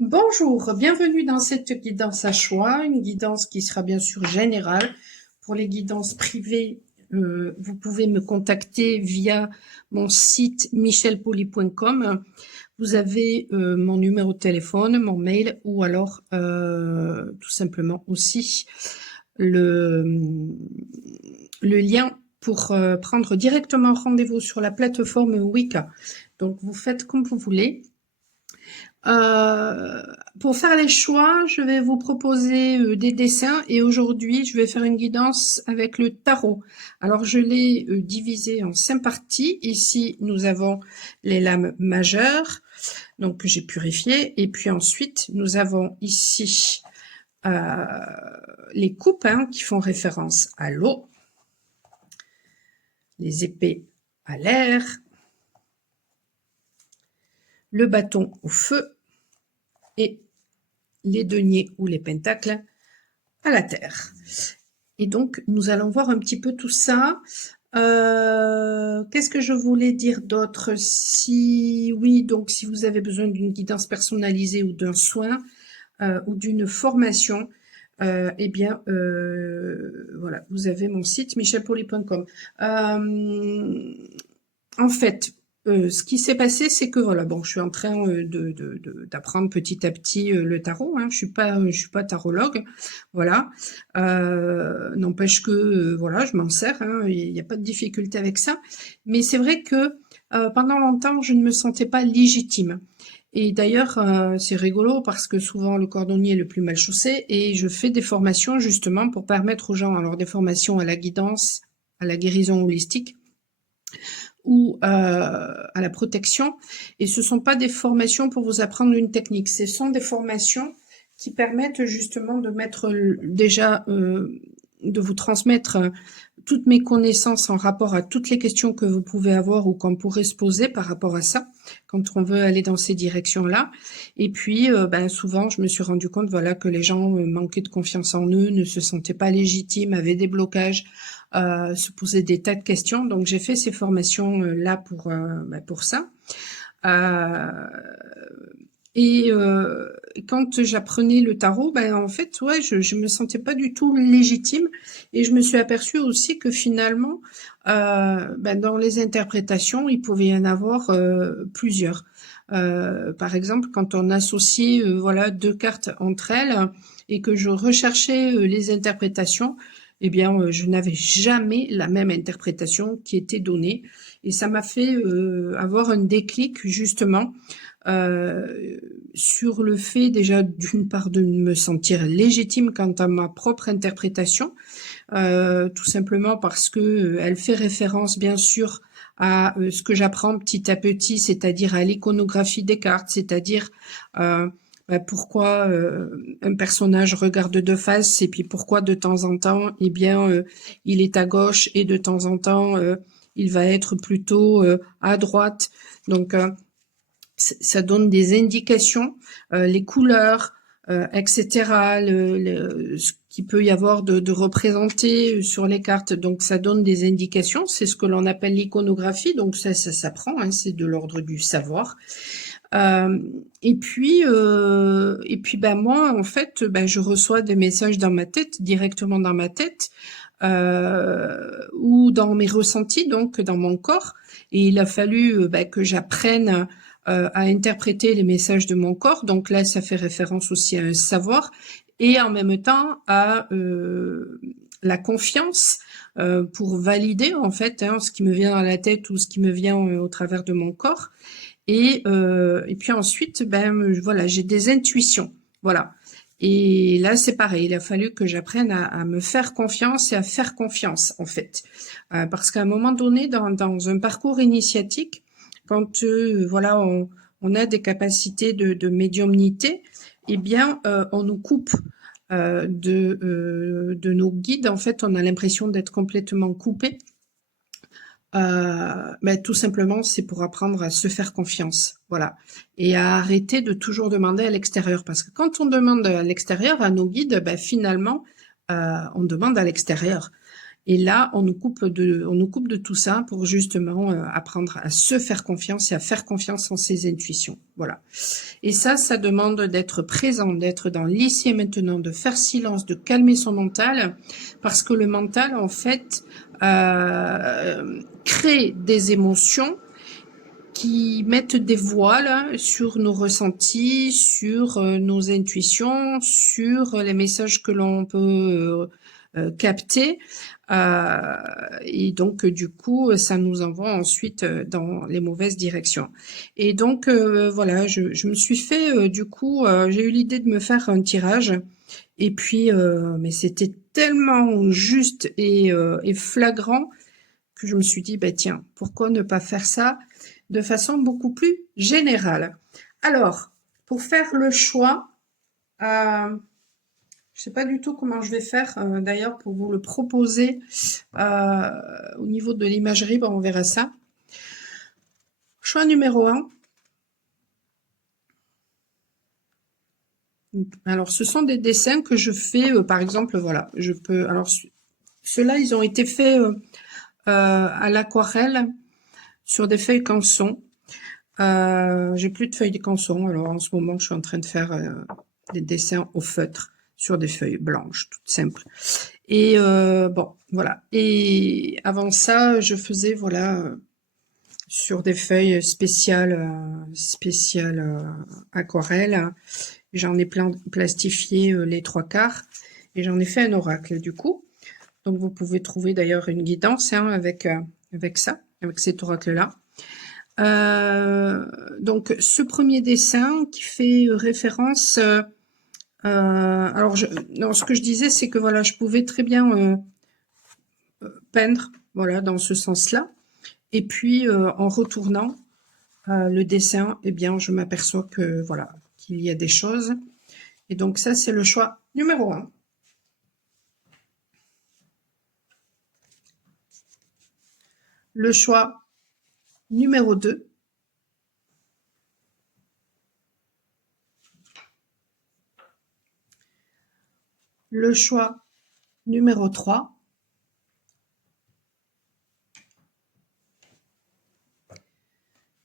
Bonjour, bienvenue dans cette guidance à choix, une guidance qui sera bien sûr générale. Pour les guidances privées, vous pouvez me contacter via mon site michelpoli.com. Vous avez mon numéro de téléphone, mon mail ou alors tout simplement aussi le, le lien pour prendre directement rendez-vous sur la plateforme Wicca. Donc vous faites comme vous voulez. Euh, pour faire les choix, je vais vous proposer des dessins et aujourd'hui, je vais faire une guidance avec le tarot. Alors, je l'ai divisé en 5 parties. Ici, nous avons les lames majeures, donc que j'ai purifiées. Et puis ensuite, nous avons ici les coupes qui font référence à l'eau, les épées à l'air, le bâton au feu et les deniers ou les pentacles à la terre. Et donc, nous allons voir un petit peu tout ça. Qu'est-ce que je voulais dire d'autre? Si oui, donc si vous avez besoin d'une guidance personnalisée ou d'un soin ou d'une formation, eh bien, voilà, vous avez mon site michelpoli.com. En fait, ce qui s'est passé, c'est que voilà, bon, je suis en train d'apprendre petit à petit le tarot. Je suis pas tarologue, voilà. N'empêche que voilà, je m'en sers. Il n'y a pas de difficulté avec ça. Mais c'est vrai que pendant longtemps, je ne me sentais pas légitime. Et d'ailleurs, c'est rigolo parce que souvent le cordonnier est le plus mal chaussé et je fais des formations justement pour permettre aux gens, alors des formations à la guidance, à la guérison holistique ou à la protection. Et ce sont pas des formations pour vous apprendre une technique, ce sont des formations qui permettent justement de mettre déjà, de vous transmettre toutes mes connaissances en rapport à toutes les questions que vous pouvez avoir ou qu'on pourrait se poser par rapport à ça, quand on veut aller dans ces directions-là. Et puis, souvent, je me suis rendu compte, voilà, que les gens manquaient de confiance en eux, ne se sentaient pas légitimes, avaient des blocages, se posaient des tas de questions. Donc, j'ai fait ces formations-là pour ça. Euh, et quand j'apprenais le tarot, en fait, ouais, je me sentais pas du tout légitime, et je me suis aperçue aussi que finalement, dans les interprétations, il pouvait y en avoir plusieurs. Par exemple, quand on associait voilà deux cartes entre elles et que je recherchais les interprétations, eh bien, je n'avais jamais la même interprétation qui était donnée, et ça m'a fait avoir un déclic justement euh, sur le fait déjà d'une part de me sentir légitime quant à ma propre interprétation, tout simplement parce que elle fait référence bien sûr à ce que j'apprends petit à petit, c'est-à-dire à l'iconographie des cartes, c'est-à-dire pourquoi un personnage regarde de face et puis pourquoi de temps en temps, eh bien, il est à gauche et de temps en temps, il va être plutôt à droite. Donc, ça donne des indications, les couleurs, etc., ce qu'il peut y avoir de représenté sur les cartes. Donc ça donne des indications, c'est ce que l'on appelle l'iconographie, donc ça s'apprend, c'est de l'ordre du savoir. Euh, et puis moi, en fait, je reçois des messages dans ma tête, directement dans ma tête, ou dans mes ressentis, donc dans mon corps. Et il a fallu que j'apprenne à interpréter les messages de mon corps. Donc là, ça fait référence aussi à un savoir et en même temps à la confiance pour valider en fait ce qui me vient à la tête ou ce qui me vient au travers de mon corps. Et puis ensuite, voilà, j'ai des intuitions, voilà. Et là, c'est pareil. Il a fallu que j'apprenne à me faire confiance et à faire confiance, en fait, parce qu'à un moment donné, dans un parcours initiatique, quand voilà, on a des capacités de médiumnité, eh bien, on nous coupe de nos guides. En fait, on a l'impression d'être complètement coupé. Tout simplement, c'est pour apprendre à se faire confiance, voilà, et à arrêter de toujours demander à l'extérieur, parce que quand on demande à l'extérieur à nos guides, finalement, on demande à l'extérieur. Et là, on nous coupe de tout ça pour justement apprendre à se faire confiance et à faire confiance en ses intuitions. Voilà. Et ça demande d'être présent, d'être dans l'ici et maintenant, de faire silence, de calmer son mental, parce que le mental, en fait, crée des émotions qui mettent des voiles sur nos ressentis, sur nos intuitions, sur les messages que l'on peut capter. Et donc, du coup, ça nous envoie ensuite dans les mauvaises directions. Et donc, voilà, je me suis fait, du coup, j'ai eu l'idée de me faire un tirage. Et puis, mais c'était tellement juste et flagrant que je me suis dit, bah tiens, pourquoi ne pas faire ça de façon beaucoup plus générale. Alors, pour faire le choix, je sais pas du tout comment je vais faire, d'ailleurs, pour vous le proposer au niveau de l'imagerie, bon, on verra ça. Choix numéro 1. Alors, ce sont des dessins que je fais, par exemple, voilà, je peux, alors, ceux-là, ils ont été faits à l'aquarelle sur des feuilles canson. J'ai plus de feuilles de canson, alors en ce moment, je suis en train de faire des dessins au feutre sur des feuilles blanches, toutes simples. Et bon, voilà. Et avant ça, je faisais, voilà, sur des feuilles spéciales, aquarelles. J'en ai plastifié les 3/4 et j'en ai fait un oracle du coup. Donc vous pouvez trouver d'ailleurs une guidance hein, avec ça, avec cet oracle-là. Donc ce premier dessin qui fait référence alors non, ce que je disais c'est que voilà je pouvais très bien peindre voilà dans ce sens-là et puis en retournant le dessin eh bien je m'aperçois que voilà qu'il y a des choses et donc ça c'est le choix numéro 1. Le choix numéro 2. Le choix numéro 3.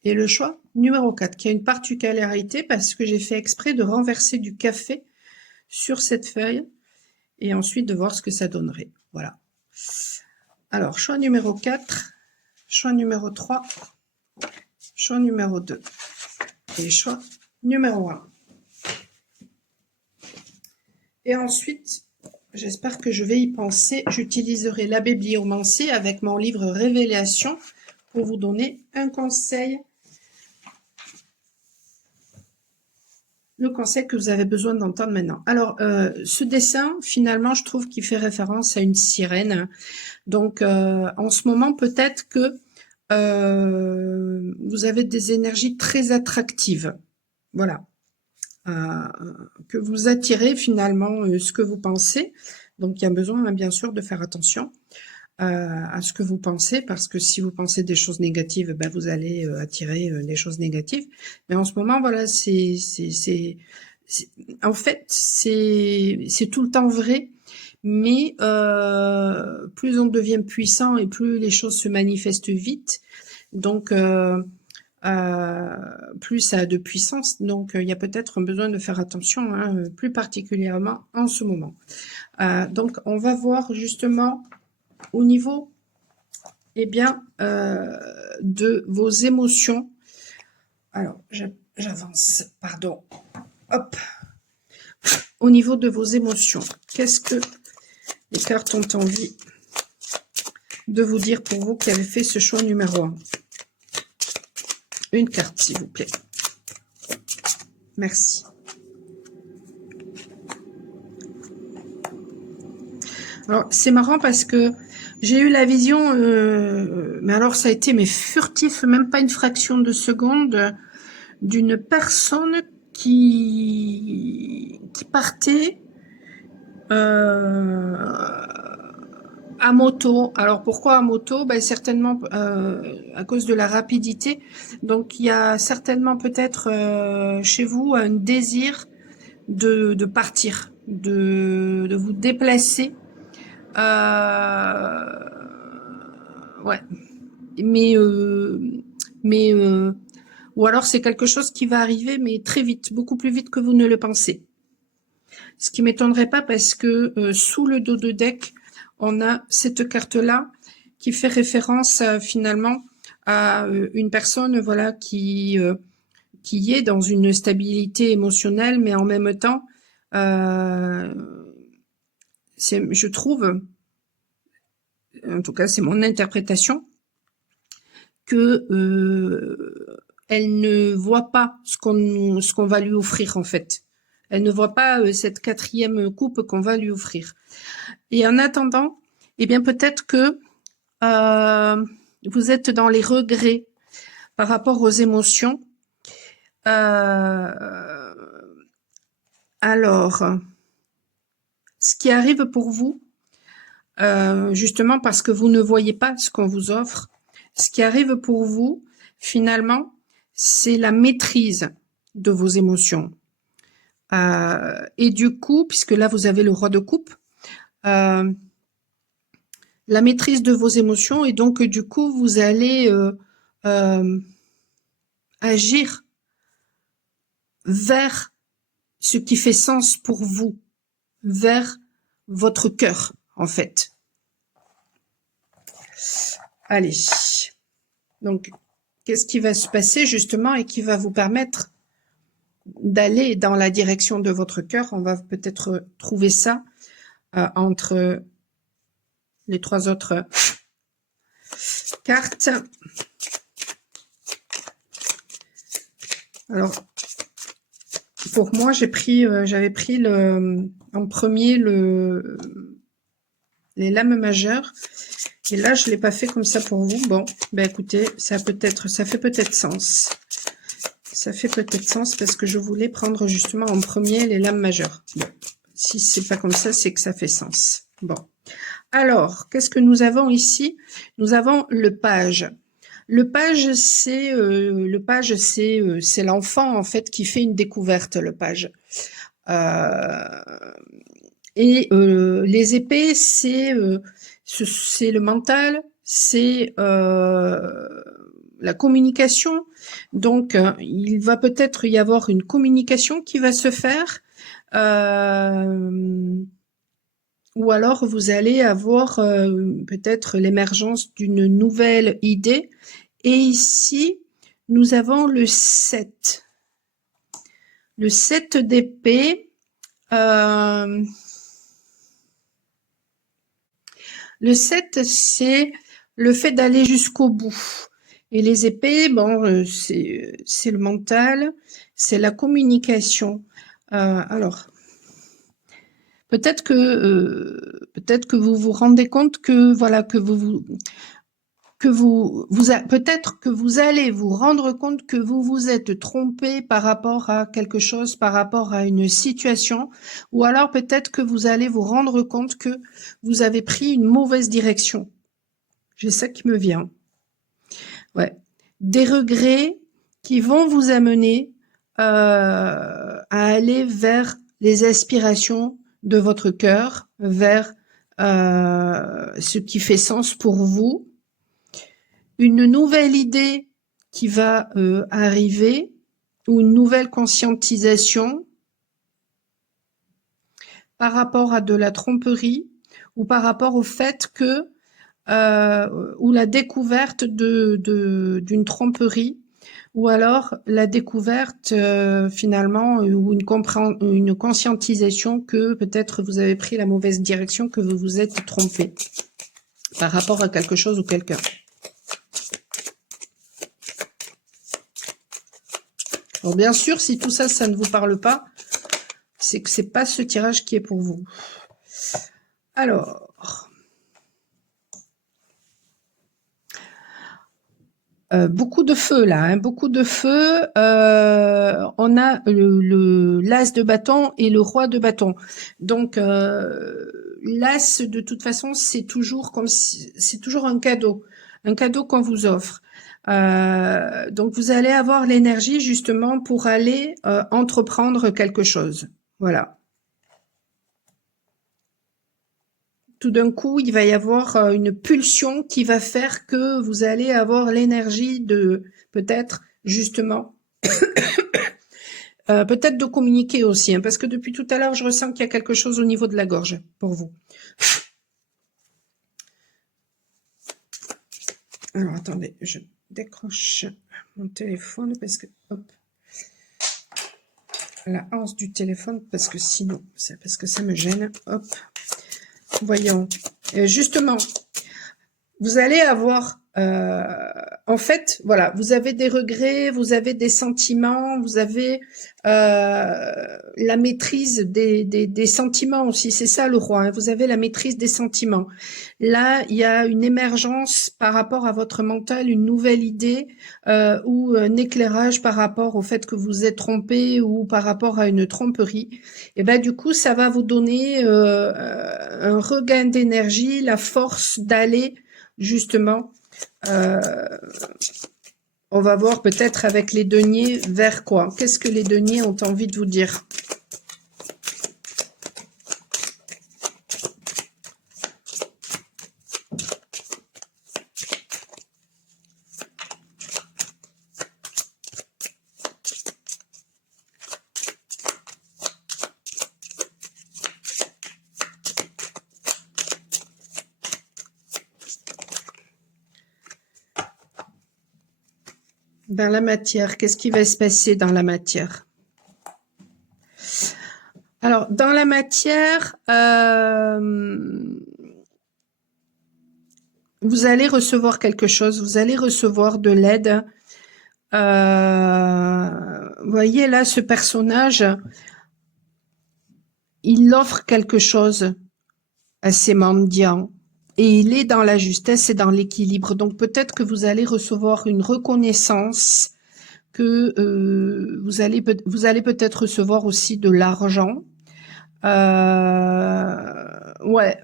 Et le choix numéro 4, qui a une particularité parce que j'ai fait exprès de renverser du café sur cette feuille et ensuite de voir ce que ça donnerait. Voilà. Alors, choix numéro 4, choix numéro 3, choix numéro 2 et choix numéro 1. Et ensuite, j'espère que je vais y penser. J'utiliserai la bibliomancie avec mon livre Révélation pour vous donner un conseil. Le conseil que vous avez besoin d'entendre maintenant. Alors, ce dessin, finalement, je trouve qu'il fait référence à une sirène. Donc, en ce moment, peut-être que vous avez des énergies très attractives. Voilà. Que vous attirez finalement ce que vous pensez. Donc, il y a besoin, bien sûr, de faire attention à ce que vous pensez, parce que si vous pensez des choses négatives, ben, vous allez attirer les choses négatives. Mais en ce moment, voilà, en fait, c'est tout le temps vrai, mais plus on devient puissant et plus les choses se manifestent vite, donc plus ça a de puissance. Donc, il y a peut-être un besoin de faire attention, hein, plus particulièrement en ce moment. Donc, on va voir justement au niveau eh bien, de vos émotions. Alors, j'avance, pardon. Hop. Au niveau de vos émotions, qu'est-ce que les cartes ont envie de vous dire pour vous qui avez fait ce choix numéro 1? Une carte, s'il vous plaît. Merci. Alors, c'est marrant parce que j'ai eu la vision, mais alors ça a été mais furtif, même pas une fraction de seconde, d'une personne qui partait à moto. Alors pourquoi à moto? Ben certainement à cause de la rapidité. Donc il y a certainement peut-être chez vous un désir de partir, de vous déplacer Ouais. Mais, mais ou alors c'est quelque chose qui va arriver, mais très vite, beaucoup plus vite que vous ne le pensez. Ce qui m'étonnerait pas parce que sous le dos de deck, on a cette carte-là qui fait référence finalement à une personne, voilà, qui est dans une stabilité émotionnelle, mais en même temps, je trouve, en tout cas c'est mon interprétation, que elle ne voit pas ce qu'on va lui offrir en fait. Elle ne voit pas cette quatrième coupe qu'on va lui offrir. Et en attendant, eh bien peut-être que vous êtes dans les regrets par rapport aux émotions. Alors, ce qui arrive pour vous, justement parce que vous ne voyez pas ce qu'on vous offre, ce qui arrive pour vous, finalement, c'est la maîtrise de vos émotions. Et du coup, puisque là, vous avez le roi de coupe, la maîtrise de vos émotions, et donc, du coup, vous allez agir vers ce qui fait sens pour vous, vers votre cœur, en fait. Allez. Donc, qu'est-ce qui va se passer, justement, et qui va vous permettre d'aller dans la direction de votre cœur? On va peut-être trouver ça entre les trois autres cartes. Alors, pour moi, j'avais pris en premier les lames majeures. Et là, je l'ai pas fait comme ça pour vous. Bon, ben écoutez, ça fait peut-être sens. Ça fait peut-être sens parce que je voulais prendre justement en premier les lames majeures. Bon, si c'est pas comme ça, c'est que ça fait sens. Bon. Alors, qu'est-ce que nous avons ici? Nous avons le page. Le page, c'est l'enfant en fait qui fait une découverte. Le page. Et les épées, c'est le mental, c'est la communication. Donc, il va peut-être y avoir une communication qui va se faire. Ou alors vous allez avoir peut-être l'émergence d'une nouvelle idée. Et ici, nous avons le 7. Le 7 d'épée. Le 7, c'est le fait d'aller jusqu'au bout. Et les épées, bon, c'est le mental, c'est la communication. Alors, peut-être que vous vous rendez compte que voilà peut-être que vous allez vous rendre compte que vous vous êtes trompé par rapport à quelque chose, par rapport à une situation, ou alors peut-être que vous allez vous rendre compte que vous avez pris une mauvaise direction. J'ai ça qui me vient. Ouais. Des regrets qui vont vous amener à aller vers les aspirations de votre cœur, vers ce qui fait sens pour vous. Une nouvelle idée qui va arriver, ou une nouvelle conscientisation par rapport à de la tromperie, ou par rapport au fait que ou la découverte d'une tromperie, ou alors la découverte finalement ou une conscientisation que peut-être vous avez pris la mauvaise direction, que vous vous êtes trompé par rapport à quelque chose ou quelqu'un. Alors bien sûr, si tout ça, ça ne vous parle pas, c'est que c'est pas ce tirage qui est pour vous. Alors, beaucoup de feu là, hein, beaucoup de feu. On a l'as de bâton et le roi de bâton. Donc l'as, de toute façon, c'est toujours un cadeau qu'on vous offre. Donc vous allez avoir l'énergie justement pour aller entreprendre quelque chose. Voilà. tout d'un coup, il va y avoir une pulsion qui va faire que vous allez avoir l'énergie de peut-être justement, peut-être de communiquer aussi, hein, parce que depuis tout à l'heure, je ressens qu'il y a quelque chose au niveau de la gorge pour vous. Alors attendez, je décroche mon téléphone parce que hop, la hanse du téléphone parce que sinon, c'est parce que ça me gêne. Hop, voyons. Justement, vous allez avoir, en fait, voilà, vous avez des regrets, vous avez des sentiments, vous avez la maîtrise des sentiments aussi. C'est ça le roi, hein, vous avez la maîtrise des sentiments. Là, il y a une émergence par rapport à votre mental, une nouvelle idée ou un éclairage par rapport au fait que vous êtes trompé ou par rapport à une tromperie. Et ben du coup, ça va vous donner un regain d'énergie, la force d'aller justement, on va voir peut-être avec les deniers vers quoi. Qu'est-ce que les deniers ont envie de vous dire? Dans la matière, qu'est-ce qui va se passer dans la matière? Alors, dans la matière, vous allez recevoir quelque chose, vous allez recevoir de l'aide. Vous voyez là, ce personnage, il offre quelque chose à ses mendiants. Et il est dans la justesse et dans l'équilibre. Donc peut-être que vous allez recevoir une reconnaissance, que vous allez peut-être recevoir aussi de l'argent. Ouais.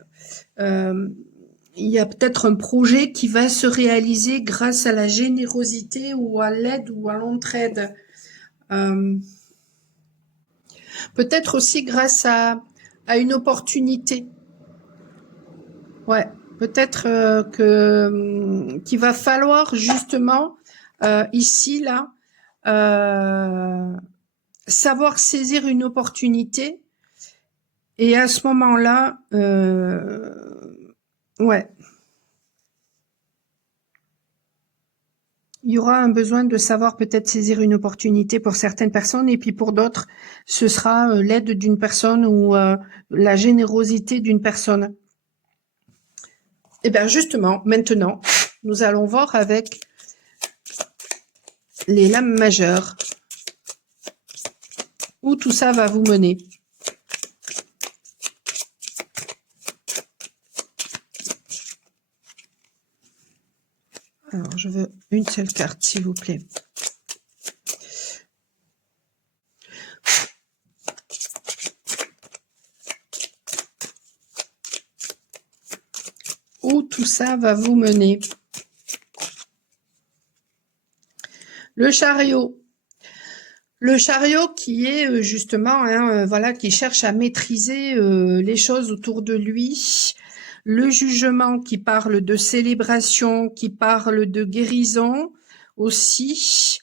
Il y a peut-être un projet qui va se réaliser grâce à la générosité ou à l'aide ou à l'entraide. Peut-être aussi grâce à une opportunité. Ouais. Peut-être que qu'il va falloir justement ici là savoir saisir une opportunité et à ce moment-là, ouais, il y aura un besoin de savoir peut-être saisir une opportunité pour certaines personnes et puis pour d'autres, ce sera l'aide d'une personne ou la générosité d'une personne. Et bien justement, maintenant, nous allons voir avec les lames majeures où tout ça va vous mener. Alors, je veux une seule carte, s'il vous plaît. Où tout ça va vous mener. Le chariot. Le chariot qui est justement, hein, voilà, qui cherche à maîtriser les choses autour de lui. Le jugement qui parle de célébration, qui parle de guérison aussi.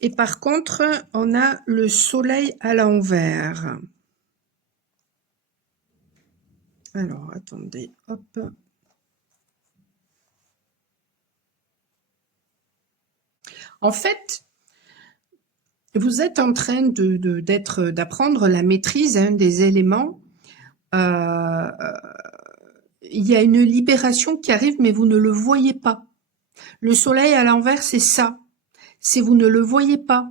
Et par contre, on a le soleil à l'envers. Alors, attendez, hop. En fait, vous êtes en train d'apprendre la maîtrise des éléments. Il y a une libération qui arrive, mais vous ne le voyez pas. Le soleil à l'envers, c'est ça. C'est vous ne le voyez pas.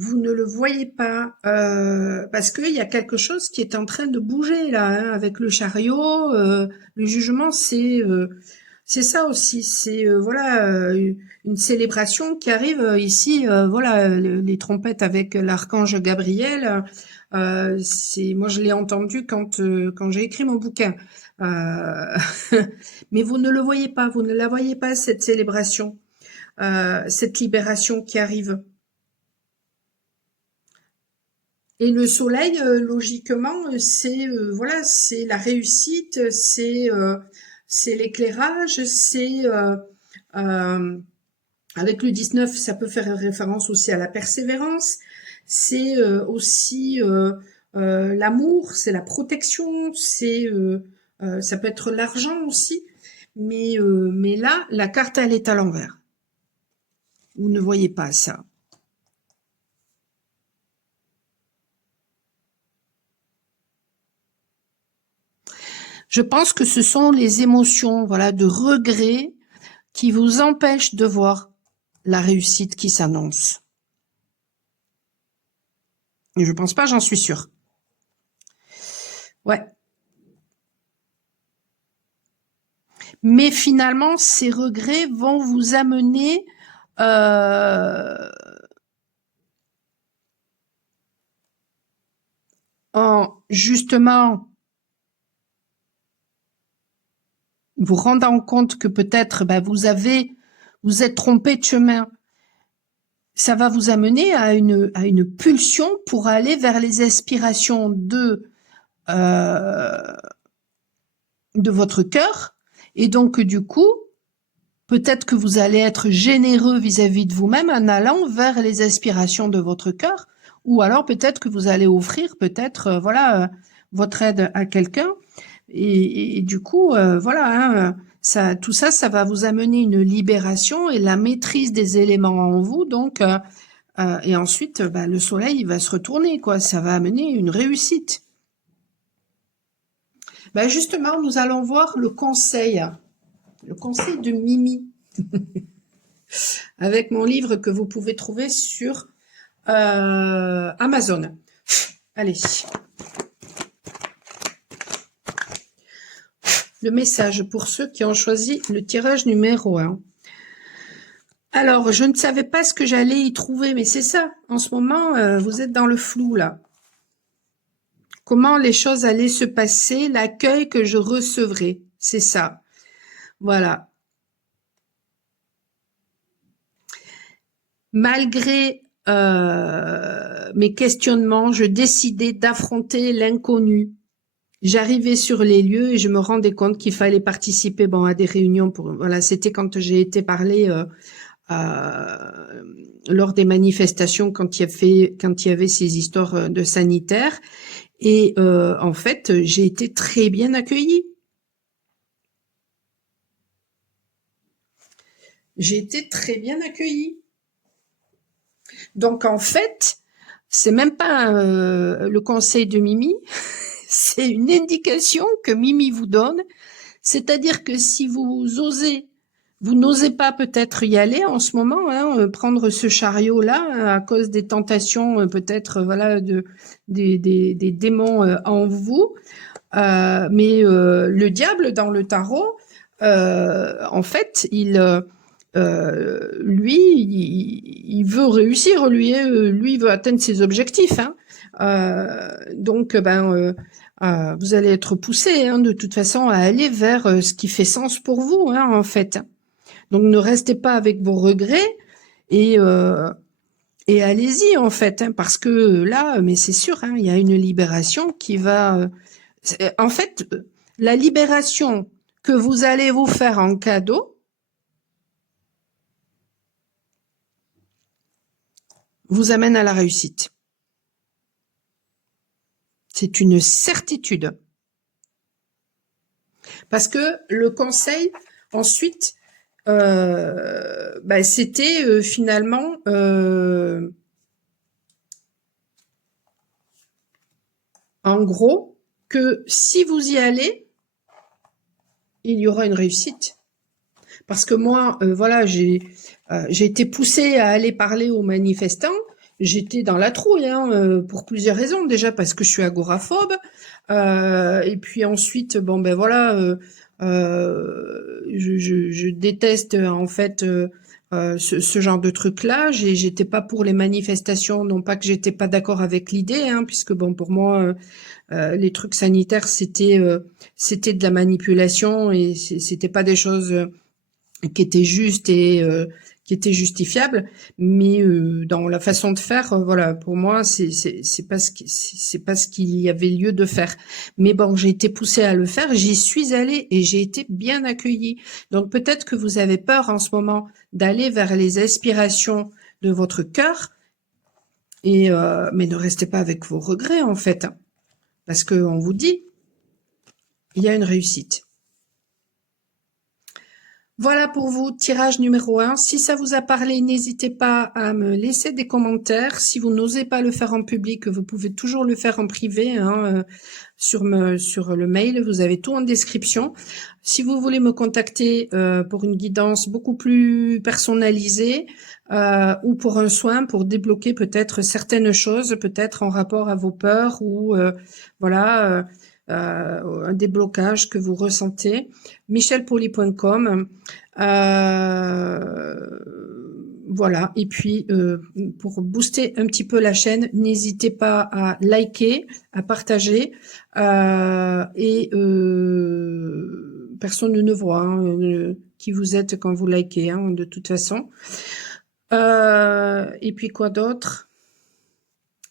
Vous ne le voyez pas parce qu'il y a quelque chose qui est en train de bouger là, hein, avec le chariot. Le jugement, c'est ça aussi. C'est voilà une célébration qui arrive ici. Voilà les trompettes avec l'archange Gabriel. C'est moi je l'ai entendu quand j'ai écrit mon bouquin. Mais vous ne le voyez pas. Vous ne la voyez pas cette célébration. cette libération qui arrive. Et le soleil, logiquement, c'est voilà, c'est la réussite, c'est l'éclairage, c'est avec le 19, ça peut faire référence aussi à la persévérance, c'est aussi l'amour, c'est la protection, ça peut être l'argent aussi, mais là, la carte elle est à l'envers. Vous ne voyez pas ça. Je pense que ce sont les émotions, voilà, de regret qui vous empêchent de voir la réussite qui s'annonce. Et je pense pas, j'en suis sûre. Ouais. Mais finalement, ces regrets vont vous amener en justement vous rendant compte que peut-être vous êtes trompé de chemin. Ça va vous amener à une pulsion pour aller vers les aspirations de votre cœur. Et donc, du coup, peut-être que vous allez être généreux vis-à-vis de vous-même en allant vers les aspirations de votre cœur, ou alors peut-être que vous allez offrir peut-être votre aide à quelqu'un. Et du coup, voilà, hein, tout ça, ça va vous amener une libération et la maîtrise des éléments en vous. Donc, et ensuite, le soleil il va se retourner, quoi. Ça va amener une réussite. Justement, nous allons voir le conseil de Mimi, avec mon livre que vous pouvez trouver sur Amazon. Allez. Le message pour ceux qui ont choisi le tirage numéro 1. Alors, je ne savais pas ce que j'allais y trouver, mais c'est ça. En ce moment, vous êtes dans le flou, là. Comment les choses allaient se passer, l'accueil que je recevrai. C'est ça. Voilà. Malgré mes questionnements, je décidais d'affronter l'inconnu. J'arrivais sur les lieux et je me rendais compte qu'il fallait participer à des réunions. Voilà, c'était quand j'ai été parler lors des manifestations quand il y avait ces histoires de sanitaires. Et en fait, j'ai été très bien accueillie. J'ai été très bien accueillie. Donc en fait, c'est même pas le conseil de Mimi, c'est une indication que Mimi vous donne. C'est-à-dire que si vous n'osez pas peut-être y aller en ce moment, hein, prendre ce chariot-là à cause des tentations peut-être des démons en vous. Mais le diable dans le tarot, en fait, lui, il veut réussir, lui, il veut atteindre ses objectifs. Hein. Donc, vous allez être poussé, hein, de toute façon, à aller vers ce qui fait sens pour vous, hein, en fait. Donc, ne restez pas avec vos regrets et allez-y, en fait, hein, parce que là, mais c'est sûr, hein, il y a une libération qui va. En fait, la libération que vous allez vous faire en cadeau vous amène à la réussite. C'est une certitude. Parce que le conseil, ensuite, c'était finalement en gros que si vous y allez, il y aura une réussite. Parce que moi, voilà, j'ai été poussée à aller parler aux manifestants. J'étais dans la trouille, hein, pour plusieurs raisons. Déjà parce que je suis agoraphobe, et puis ensuite, je déteste en fait ce genre de truc-là. J'étais pas pour les manifestations, non pas que j'étais pas d'accord avec l'idée, hein, puisque pour moi, les trucs sanitaires c'était de la manipulation et c'était pas des choses qui était juste et qui était justifiable, mais dans la façon de faire, voilà, pour moi, c'est pas ce c'est pas ce qu'il y avait lieu de faire. Mais bon, j'ai été poussée à le faire, j'y suis allée et j'ai été bien accueillie. Donc peut-être que vous avez peur en ce moment d'aller vers les aspirations de votre cœur, et mais ne restez pas avec vos regrets en fait, hein, parce que on vous dit, il y a une réussite. Voilà pour vous, tirage numéro 1. Si ça vous a parlé, n'hésitez pas à me laisser des commentaires. Si vous n'osez pas le faire en public, vous pouvez toujours le faire en privé, hein, sur le mail. Vous avez tout en description. Si vous voulez me contacter pour une guidance beaucoup plus personnalisée ou pour un soin, pour débloquer peut-être certaines choses, peut-être en rapport à vos peurs ou voilà, un déblocage que vous ressentez, michelpoli.com. Voilà. Et puis, pour booster un petit peu la chaîne, n'hésitez pas à liker, à partager. Et personne ne voit hein, qui vous êtes quand vous likez, hein, de toute façon. Et puis quoi d'autre?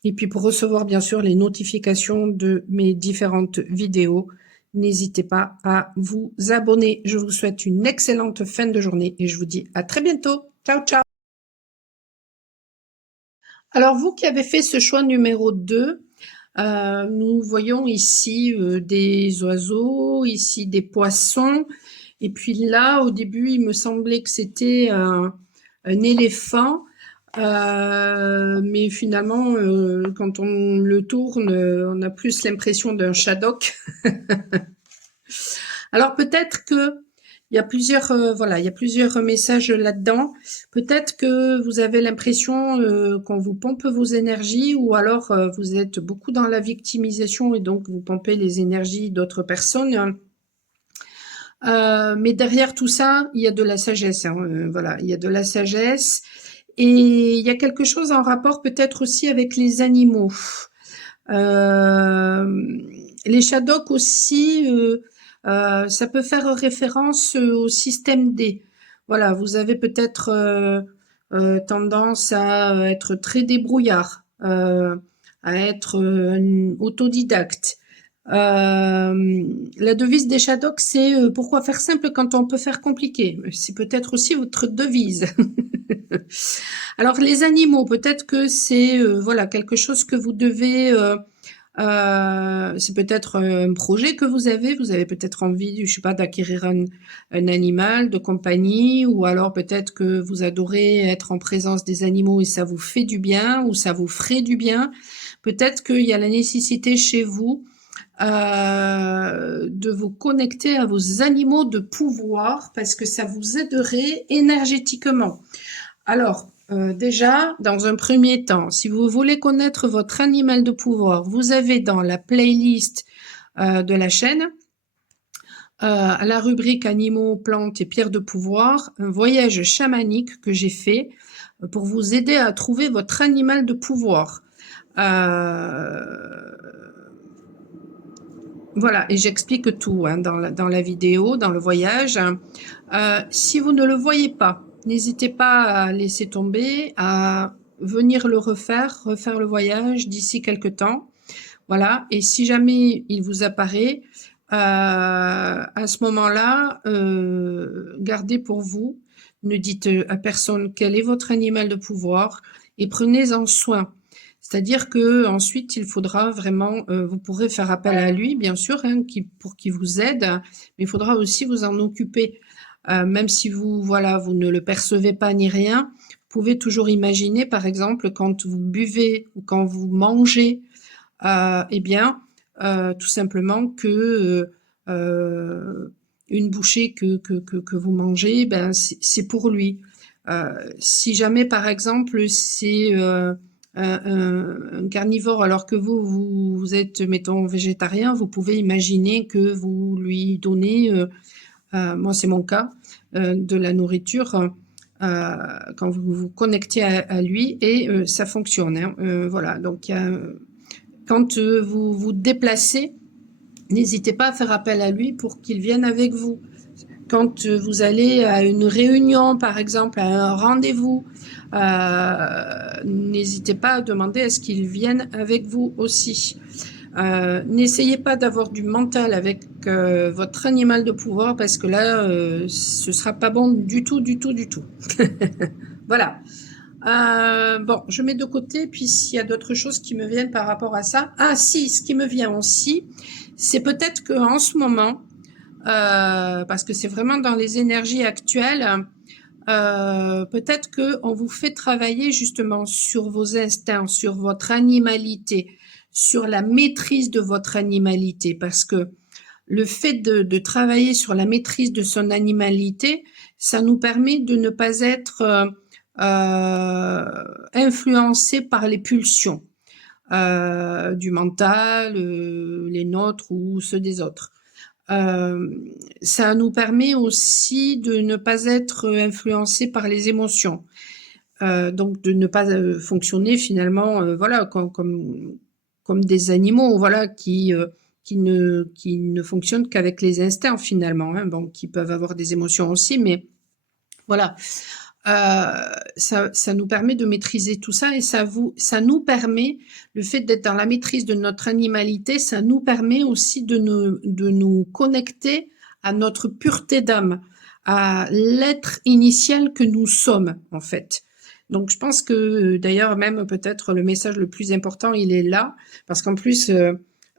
Et puis pour recevoir bien sûr les notifications de mes différentes vidéos, n'hésitez pas à vous abonner. Je vous souhaite une excellente fin de journée et je vous dis à très bientôt. Ciao, ciao. Alors vous qui avez fait ce choix numéro 2, nous voyons ici des oiseaux, ici des poissons. Et puis là, au début, il me semblait que c'était un éléphant. Mais finalement, quand on le tourne, on a plus l'impression d'un shadok. Alors peut-être que il y a plusieurs, voilà, il y a plusieurs messages là-dedans. Peut-être que vous avez l'impression qu'on vous pompe vos énergies, ou alors vous êtes beaucoup dans la victimisation et donc vous pompez les énergies d'autres personnes. Mais derrière tout ça, il y a de la sagesse. Hein, voilà, il y a de la sagesse. Et il y a quelque chose en rapport peut-être aussi avec les animaux. Les shadoks aussi, ça peut faire référence au système D. Voilà, vous avez peut-être tendance à être très débrouillard, à être autodidacte. La devise des shadoks, c'est pourquoi faire simple quand on peut faire compliqué. C'est peut-être aussi votre devise. Alors les animaux, peut-être que c'est voilà quelque chose que vous devez. C'est peut-être un projet que vous avez. Vous avez peut-être envie, je sais pas, d'acquérir un animal de compagnie, ou alors peut-être que vous adorez être en présence des animaux et ça vous fait du bien, ou ça vous ferait du bien. Peut-être qu'il y a la nécessité chez vous de vous connecter à vos animaux de pouvoir parce que ça vous aiderait énergétiquement. Alors, déjà, dans un premier temps, si vous voulez connaître votre animal de pouvoir, vous avez dans la playlist de la chaîne, à la rubrique animaux, plantes et pierres de pouvoir, un voyage chamanique que j'ai fait pour vous aider à trouver votre animal de pouvoir. Voilà, et j'explique tout hein, dans la vidéo, dans le voyage. Si vous ne le voyez pas, n'hésitez pas à laisser tomber, à venir le refaire le voyage d'ici quelque temps. Voilà, et si jamais il vous apparaît, à ce moment-là, gardez pour vous, ne dites à personne quel est votre animal de pouvoir et prenez-en soin. C'est-à-dire que ensuite il faudra vraiment, vous pourrez faire appel à lui, bien sûr, hein, pour qu'il vous aide, mais il faudra aussi vous en occuper. Même si vous, voilà, vous ne le percevez pas ni rien, vous pouvez toujours imaginer, par exemple, quand vous buvez ou quand vous mangez, eh bien, tout simplement que une bouchée que vous mangez, ben c'est pour lui. Si jamais, par exemple, c'est un carnivore, alors que vous êtes, mettons, végétarien, vous pouvez imaginer que vous lui donnez, moi c'est mon cas, de la nourriture quand vous vous connectez à lui et ça fonctionne. Hein. Voilà, donc quand vous vous déplacez, n'hésitez pas à faire appel à lui pour qu'il vienne avec vous. quand vous allez à une réunion, par exemple, à un rendez-vous, n'hésitez pas à demander à ce qu'ils viennent avec vous aussi. N'essayez pas d'avoir du mental avec votre animal de pouvoir parce que là, ce sera pas bon du tout, du tout, du tout. Voilà. Bon, je mets de côté, puis s'il y a d'autres choses qui me viennent par rapport à ça. Ah si, ce qui me vient aussi, c'est peut-être qu'en ce moment, parce que c'est vraiment dans les énergies actuelles, peut-être qu'on vous fait travailler justement sur vos instincts, sur votre animalité, sur la maîtrise de votre animalité, parce que le fait de travailler sur la maîtrise de son animalité, ça nous permet de ne pas être influencé par les pulsions du mental, les nôtres ou ceux des autres. Ça nous permet aussi de ne pas être influencé par les émotions, donc de ne pas fonctionner finalement, voilà, comme des animaux, voilà, qui ne fonctionnent qu'avec les instincts finalement, hein, bon, qui peuvent avoir des émotions aussi, mais voilà. Ça nous permet de maîtriser tout ça et ça nous permet, le fait d'être dans la maîtrise de notre animalité, ça nous permet aussi de nous connecter à notre pureté d'âme, à l'être initial que nous sommes, en fait. Donc, je pense que, d'ailleurs, même peut-être le message le plus important, il est là, parce qu'en plus,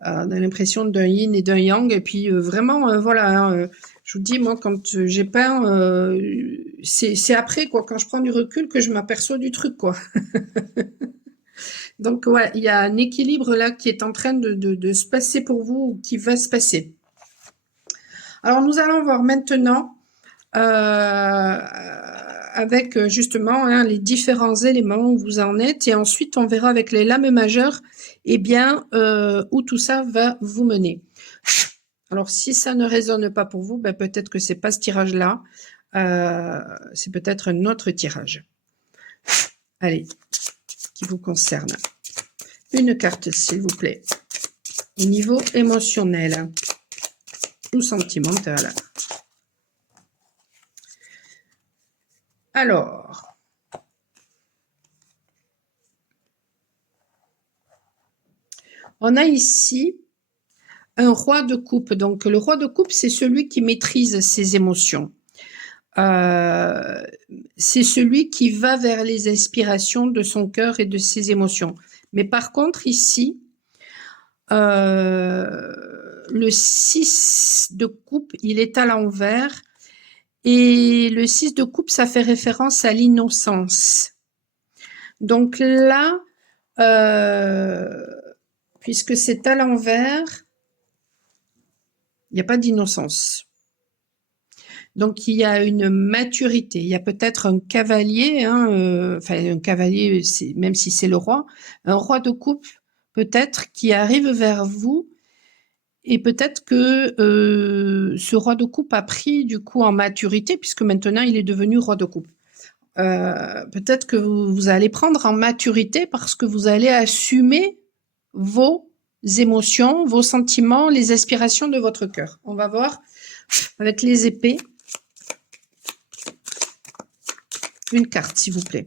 on a l'impression d'un yin et d'un yang, et puis vraiment, voilà, hein, je vous dis, moi, quand j'ai peint, c'est après, quoi, quand je prends du recul, que je m'aperçois du truc, quoi. Donc, ouais, il y a un équilibre là qui est en train de se passer pour vous, ou qui va se passer. Alors, nous allons voir maintenant avec justement hein, les différents éléments où vous en êtes, et ensuite on verra avec les lames majeures, eh bien, où tout ça va vous mener. Alors, si ça ne résonne pas pour vous, ben, peut-être que c'est pas ce tirage-là, c'est peut-être un autre tirage. Allez, qui vous concerne. Une carte, s'il vous plaît. Au niveau émotionnel ou sentimental. Alors, on a ici un roi de coupe. Donc, le roi de coupe, c'est celui qui maîtrise ses émotions. C'est celui qui va vers les inspirations de son cœur et de ses émotions. Mais par contre, ici, le 6 de coupe, il est à l'envers. Et le 6 de coupe, ça fait référence à l'innocence. Donc là, puisque c'est à l'envers, il n'y a pas d'innocence. Donc il y a une maturité. Il y a peut-être un cavalier, hein, enfin un cavalier, même si c'est le roi, un roi de coupe peut-être qui arrive vers vous. Et peut-être que ce roi de coupe a pris du coup en maturité, puisque maintenant il est devenu roi de coupe. Peut-être que vous allez prendre en maturité parce que vous allez assumer vos émotions, vos sentiments, les aspirations de votre cœur. On va voir avec les épées. Une carte, s'il vous plaît.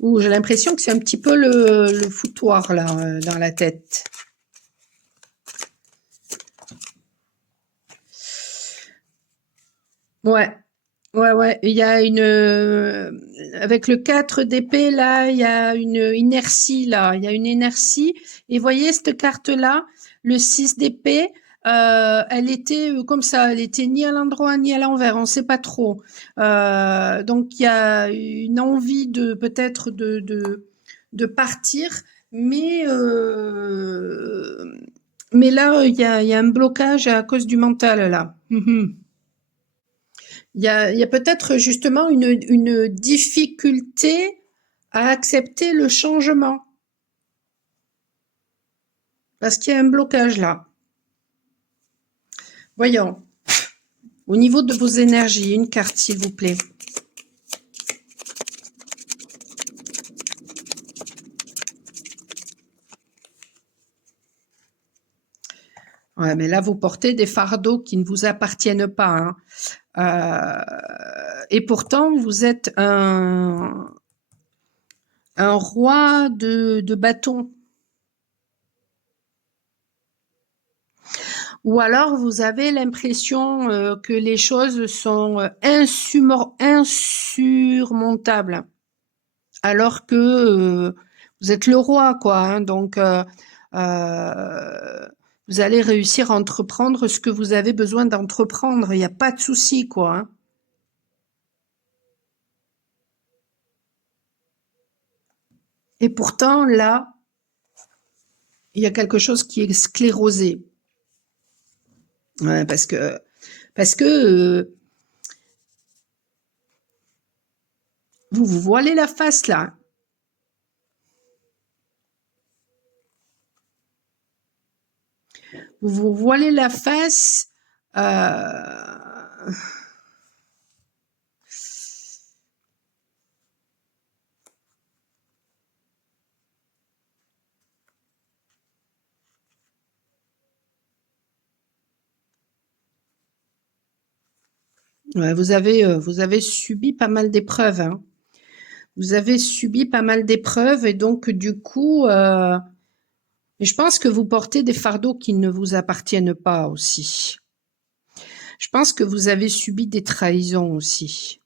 Ouh, j'ai l'impression que c'est un petit peu le foutoir là dans la tête. Ouais, ouais. Il y a avec le 4 d'épée là, il y a une inertie là. Il y a une inertie. Et voyez cette carte là, le 6 d'épée, elle était comme ça. Elle était ni à l'endroit ni à l'envers. On ne sait pas trop. Donc il y a une envie de peut-être de partir, mais là il y a un blocage à cause du mental là. Il y a peut-être justement une difficulté à accepter le changement, parce qu'il y a un blocage là. Voyons, au niveau de vos énergies, une carte s'il vous plaît. Ouais, mais là, vous portez des fardeaux qui ne vous appartiennent pas, hein. Et pourtant, vous êtes un roi de bâton. Ou alors, vous avez l'impression que les choses sont insurmontables, alors que vous êtes le roi, quoi, hein. Donc, euh, vous allez réussir à entreprendre ce que vous avez besoin d'entreprendre. Il n'y a pas de souci, quoi, hein. Et pourtant, là, il y a quelque chose qui est sclérosé. Ouais, parce que vous vous voilez la face là. Vous vous voilez la face. Ouais, vous avez subi pas mal d'épreuves, hein. Vous avez subi pas mal d'épreuves et donc du coup, et je pense que vous portez des fardeaux qui ne vous appartiennent pas aussi. Je pense que vous avez subi des trahisons aussi.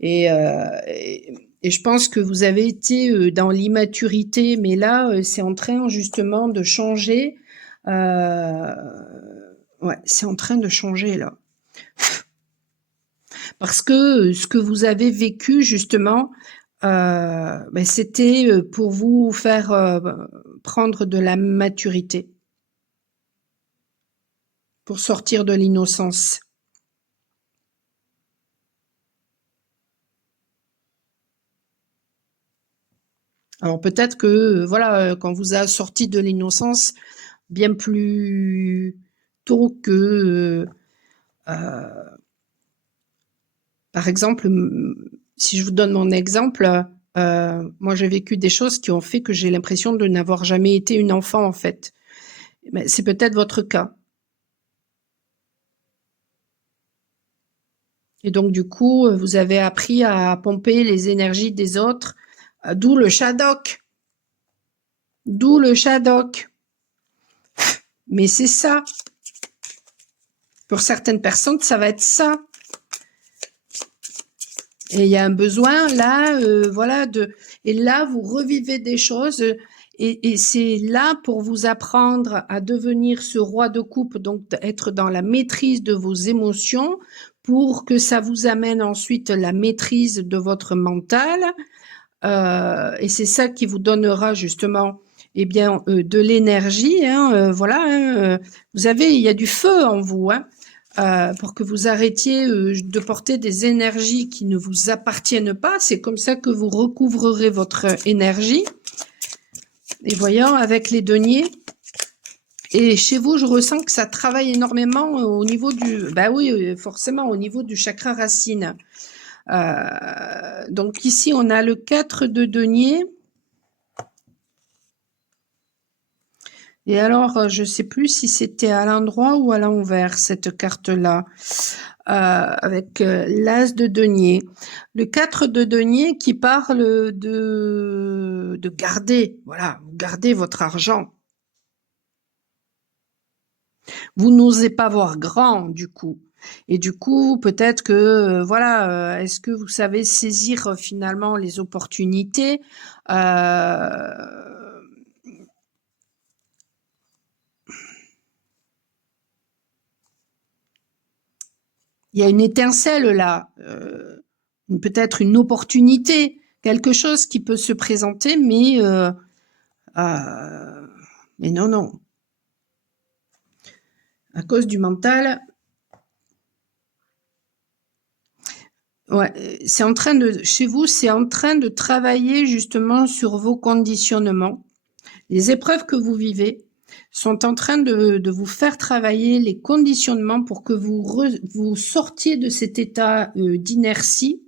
Et je pense que vous avez été dans l'immaturité, mais là, c'est en train justement de changer. Euh, ouais, c'est en train de changer là. Parce que ce que vous avez vécu justement, ben, c'était pour vous faire prendre de la maturité, pour sortir de l'innocence. Alors peut-être que voilà, quand vous a sorti de l'innocence, bien plus tôt que par exemple, si je vous donne mon exemple, moi j'ai vécu des choses qui ont fait que j'ai l'impression de n'avoir jamais été une enfant en fait. Mais c'est peut-être votre cas. Et donc du coup, vous avez appris à pomper les énergies des autres, d'où le Shadok. D'où le Shadok. Mais c'est ça. Pour certaines personnes, ça va être ça. Et il y a un besoin là, voilà, et là vous revivez des choses, et c'est là pour vous apprendre à devenir ce roi de coupe, donc être dans la maîtrise de vos émotions, pour que ça vous amène ensuite la maîtrise de votre mental, et c'est ça qui vous donnera justement, eh bien, de l'énergie, hein, voilà, hein, vous avez, il y a du feu en vous, hein. Pour que vous arrêtiez de porter des énergies qui ne vous appartiennent pas. C'est comme ça que vous recouvrerez votre énergie. Et voyons, avec les deniers. Et chez vous, je ressens que ça travaille énormément au niveau du... Bah oui, forcément, au niveau du chakra racine. Donc ici, on a le 4 de denier. Et alors, je ne sais plus si c'était à l'endroit ou à l'envers, cette carte-là, avec l'as de denier. Le 4 de denier qui parle de garder, voilà, garder votre argent. Vous n'osez pas voir grand, du coup. Et du coup, peut-être que, voilà, est-ce que vous savez saisir finalement les opportunités il y a une étincelle là, peut-être une opportunité, quelque chose qui peut se présenter, euh, mais non, non. À cause du mental, ouais, c'est en train de, chez vous, c'est en train de travailler justement sur vos conditionnements. Les épreuves que vous vivez sont en train de vous faire travailler les conditionnements pour que vous sortiez de cet état d'inertie,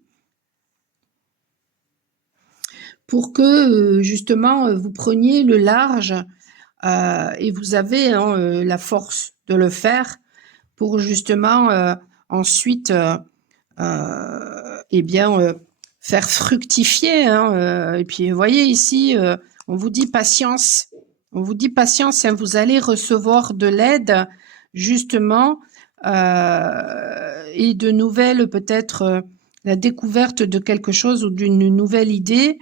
pour que justement vous preniez le large et vous avez la force de le faire pour justement ensuite eh bien faire fructifier. Et puis vous voyez ici, on vous dit patience. On vous dit patience, vous allez recevoir de l'aide justement et de nouvelles peut-être la découverte de quelque chose ou d'une nouvelle idée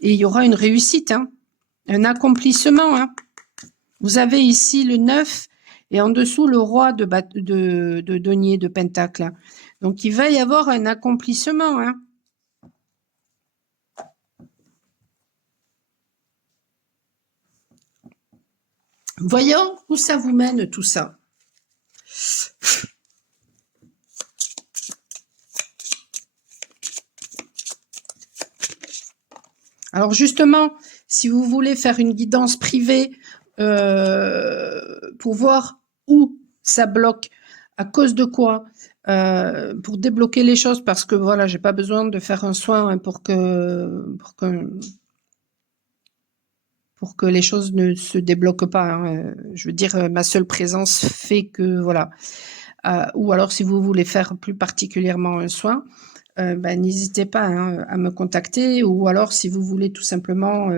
et il y aura une réussite, un accomplissement. Vous avez ici le 9 et en dessous le roi de denier, de pentacle. Donc il va y avoir un accomplissement. Voyons où ça vous mène tout ça. Alors justement, si vous voulez faire une guidance privée pour voir où ça bloque, à cause de quoi, pour débloquer les choses, parce que voilà, j'ai pas besoin de faire un soin pour que les choses ne se débloquent pas. Je veux dire, ma seule présence fait que voilà. Ou alors, si vous voulez faire plus particulièrement un soin, n'hésitez pas à me contacter. Ou alors, si vous voulez tout simplement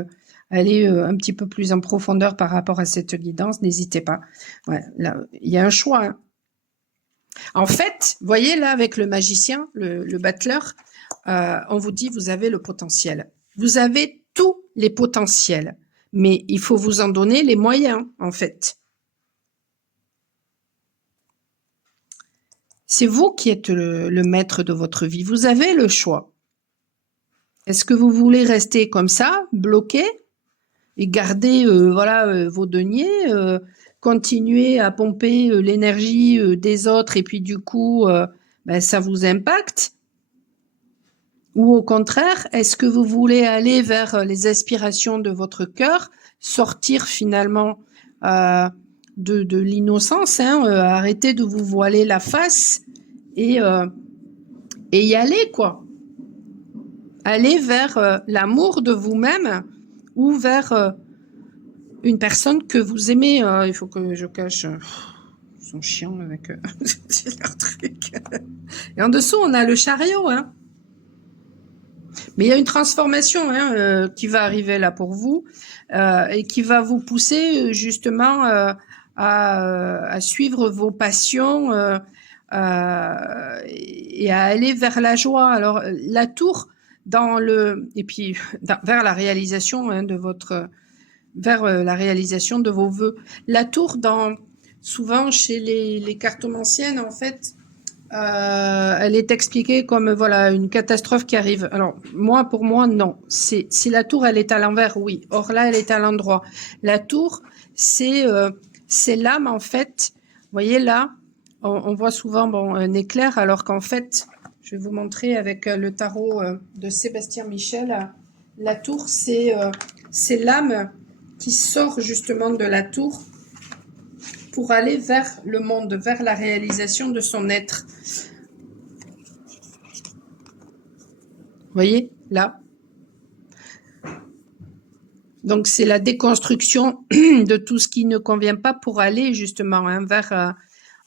aller un petit peu plus en profondeur par rapport à cette guidance, n'hésitez pas. Ouais, là, il y a un choix. En fait, vous voyez là avec le magicien, le battleur, on vous dit vous avez le potentiel. Vous avez tous les potentiels, mais il faut vous en donner les moyens en fait. C'est vous qui êtes le maître de votre vie. Vous avez le choix. Est-ce que vous voulez rester comme ça, bloqué, et garder vos deniers, continuer à pomper l'énergie des autres et puis du coup, ça vous impacte? Ou au contraire, est-ce que vous voulez aller vers les aspirations de votre cœur, sortir finalement de l'innocence, arrêter de vous voiler la face et y aller, quoi. Aller vers l'amour de vous-même ou vers une personne que vous aimez. Il faut que je cache. Ils sont chiants avec leur truc. Et en dessous, on a le chariot. Mais il y a une transformation qui va arriver là pour vous et qui va vous pousser justement à suivre vos passions et à aller vers la joie. Alors la tour et puis vers la réalisation de votre vers la réalisation de vos vœux. La tour souvent chez les cartomanciennes en fait. Elle est expliquée comme voilà une catastrophe qui arrive. Alors pour moi non. Si la tour elle est à l'envers, oui. Or là elle est à l'endroit. La tour c'est l'âme en fait. Vous voyez là, on voit souvent un éclair alors qu'en fait, je vais vous montrer avec le tarot de Sébastien Michel. La tour c'est l'âme qui sort justement de la tour pour aller vers le monde, vers la réalisation de son être. Vous voyez, là. Donc, c'est la déconstruction de tout ce qui ne convient pas pour aller justement vers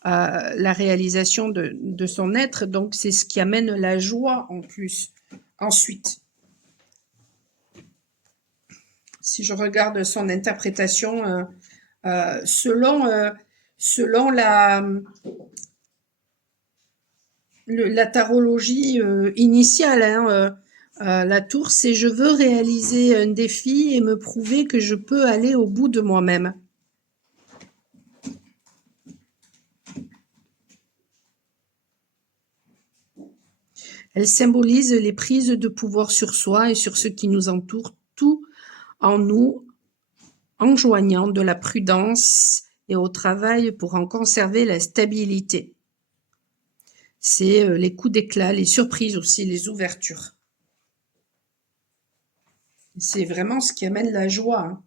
la réalisation de son être. Donc, c'est ce qui amène la joie en plus. Ensuite, si je regarde son interprétation, selon la tarologie initiale, la tour, c'est je veux réaliser un défi et me prouver que je peux aller au bout de moi-même. Elle symbolise les prises de pouvoir sur soi et sur ce qui nous entoure, tout en nous enjoignant de la prudence et au travail pour en conserver la stabilité. C'est les coups d'éclat, les surprises aussi, les ouvertures. C'est vraiment ce qui amène la joie.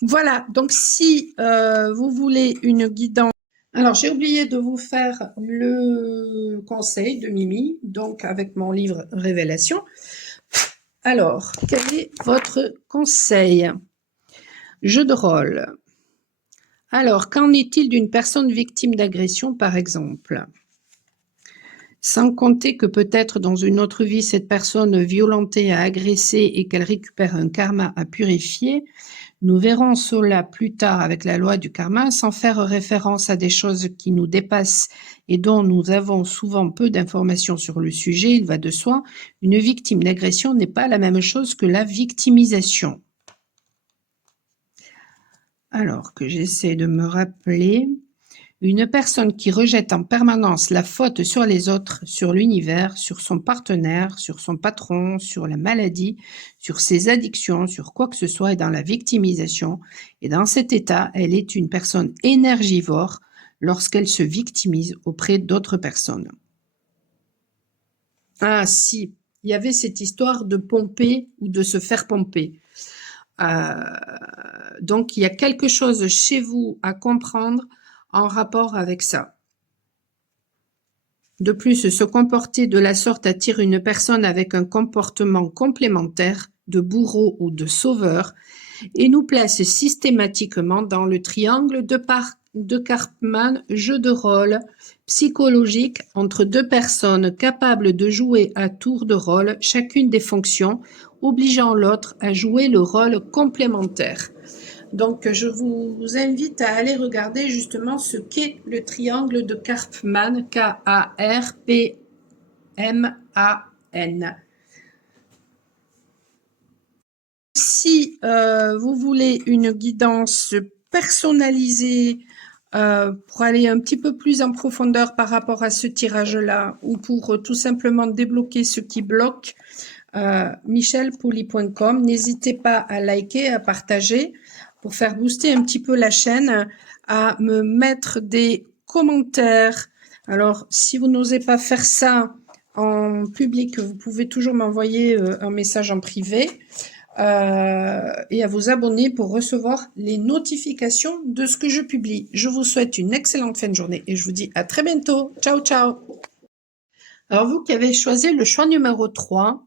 Voilà, donc si vous voulez une guidance Alors, j'ai oublié de vous faire le conseil de Mimi, donc avec mon livre Révélation. Alors, quel est votre conseil? Jeu de rôle. Alors, qu'en est-il d'une personne victime d'agression, par exemple? Sans compter que peut-être dans une autre vie, cette personne violentée a agressé et qu'elle récupère un karma à purifier. Nous verrons cela plus tard avec la loi du karma, sans faire référence à des choses qui nous dépassent et dont nous avons souvent peu d'informations sur le sujet. Il va de soi, une victime d'agression n'est pas la même chose que la victimisation. Alors que j'essaie de me rappeler, une personne qui rejette en permanence la faute sur les autres, sur l'univers, sur son partenaire, sur son patron, sur la maladie, sur ses addictions, sur quoi que ce soit, est dans la victimisation. Et dans cet état, elle est une personne énergivore lorsqu'elle se victimise auprès d'autres personnes. Ah si, il y avait cette histoire de pomper ou de se faire pomper. Donc, il y a quelque chose chez vous à comprendre en rapport avec ça. De plus, se comporter de la sorte attire une personne avec un comportement complémentaire de bourreau ou de sauveur et nous place systématiquement dans le triangle de Karpman, jeu de rôle psychologique entre deux personnes capables de jouer à tour de rôle chacune des fonctions, obligeant l'autre à jouer le rôle complémentaire. Donc, je vous invite à aller regarder justement ce qu'est le triangle de Karpman, K-A-R-P-M-A-N. Si vous voulez une guidance personnalisée pour aller un petit peu plus en profondeur par rapport à ce tirage-là ou pour tout simplement débloquer ce qui bloque, michelpouli.com. N'hésitez pas à liker, à partager pour faire booster un petit peu la chaîne, à me mettre des commentaires. Alors, si vous n'osez pas faire ça en public, vous pouvez toujours m'envoyer un message en privé et à vous abonner pour recevoir les notifications de ce que je publie. Je vous souhaite une excellente fin de journée et je vous dis à très bientôt. Ciao, ciao. Alors, vous qui avez choisi le choix numéro 3,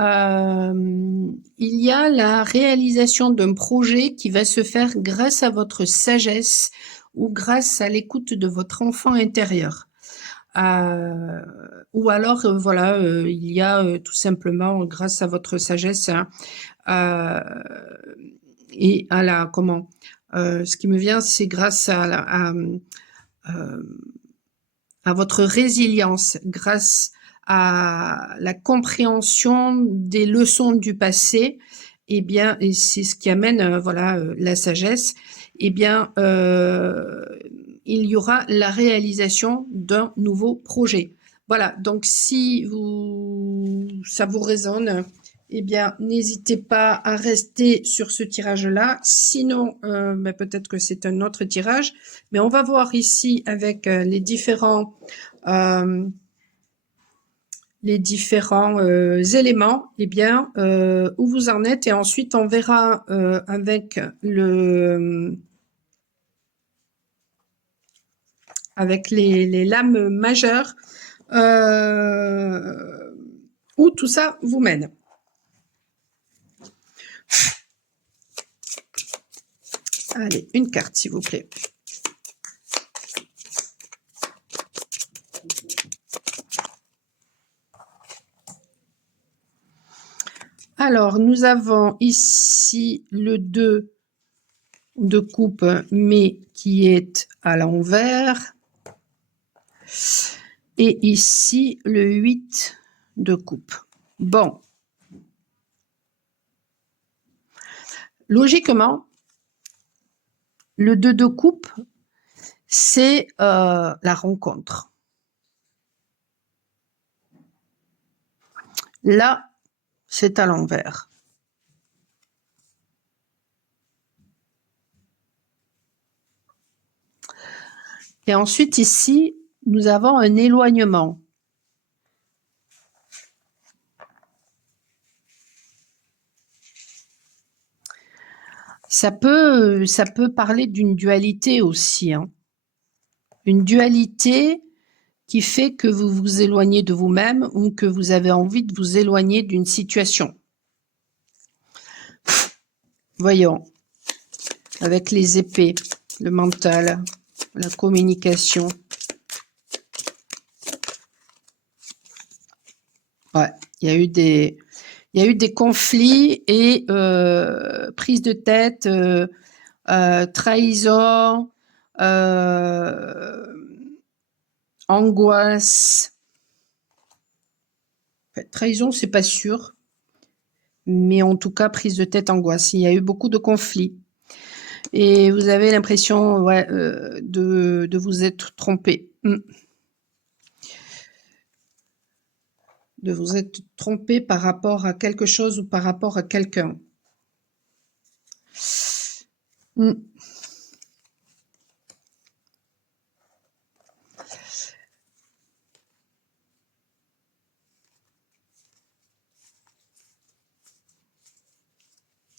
il y a la réalisation d'un projet qui va se faire grâce à votre sagesse ou grâce à l'écoute de votre enfant intérieur. Ou alors, voilà, il y a tout simplement, grâce à votre sagesse, hein, et à la, comment, ce qui me vient, c'est grâce à votre résilience, grâce à la compréhension des leçons du passé, eh bien, et c'est ce qui amène, voilà, la sagesse, eh bien, il y aura la réalisation d'un nouveau projet. Voilà, donc si ça vous résonne, eh bien, n'hésitez pas à rester sur ce tirage-là. Sinon, peut-être que c'est un autre tirage. Mais on va voir ici avec les différents éléments, eh bien, où vous en êtes. Et ensuite, on verra avec les lames majeures où tout ça vous mène. Allez, une carte, s'il vous plaît. Alors, nous avons ici le 2 de coupe, mais qui est à l'envers. Et ici, le 8 de coupe. Bon. Logiquement, le 2 de coupe, c'est la rencontre. Là, c'est à l'envers. Et ensuite, ici, nous avons un éloignement. Ça peut parler d'une dualité aussi, hein. une dualité qui fait que vous vous éloignez de vous-même ou que vous avez envie de vous éloigner d'une situation. Voyons, avec les épées, le mental, la communication. Ouais, il y a eu des conflits et prise de tête, trahison, angoisse. Enfin, trahison, c'est pas sûr, mais en tout cas, prise de tête, angoisse. Il y a eu beaucoup de conflits. Et vous avez l'impression ouais, de vous être trompé. De vous être trompé par rapport à quelque chose ou par rapport à quelqu'un.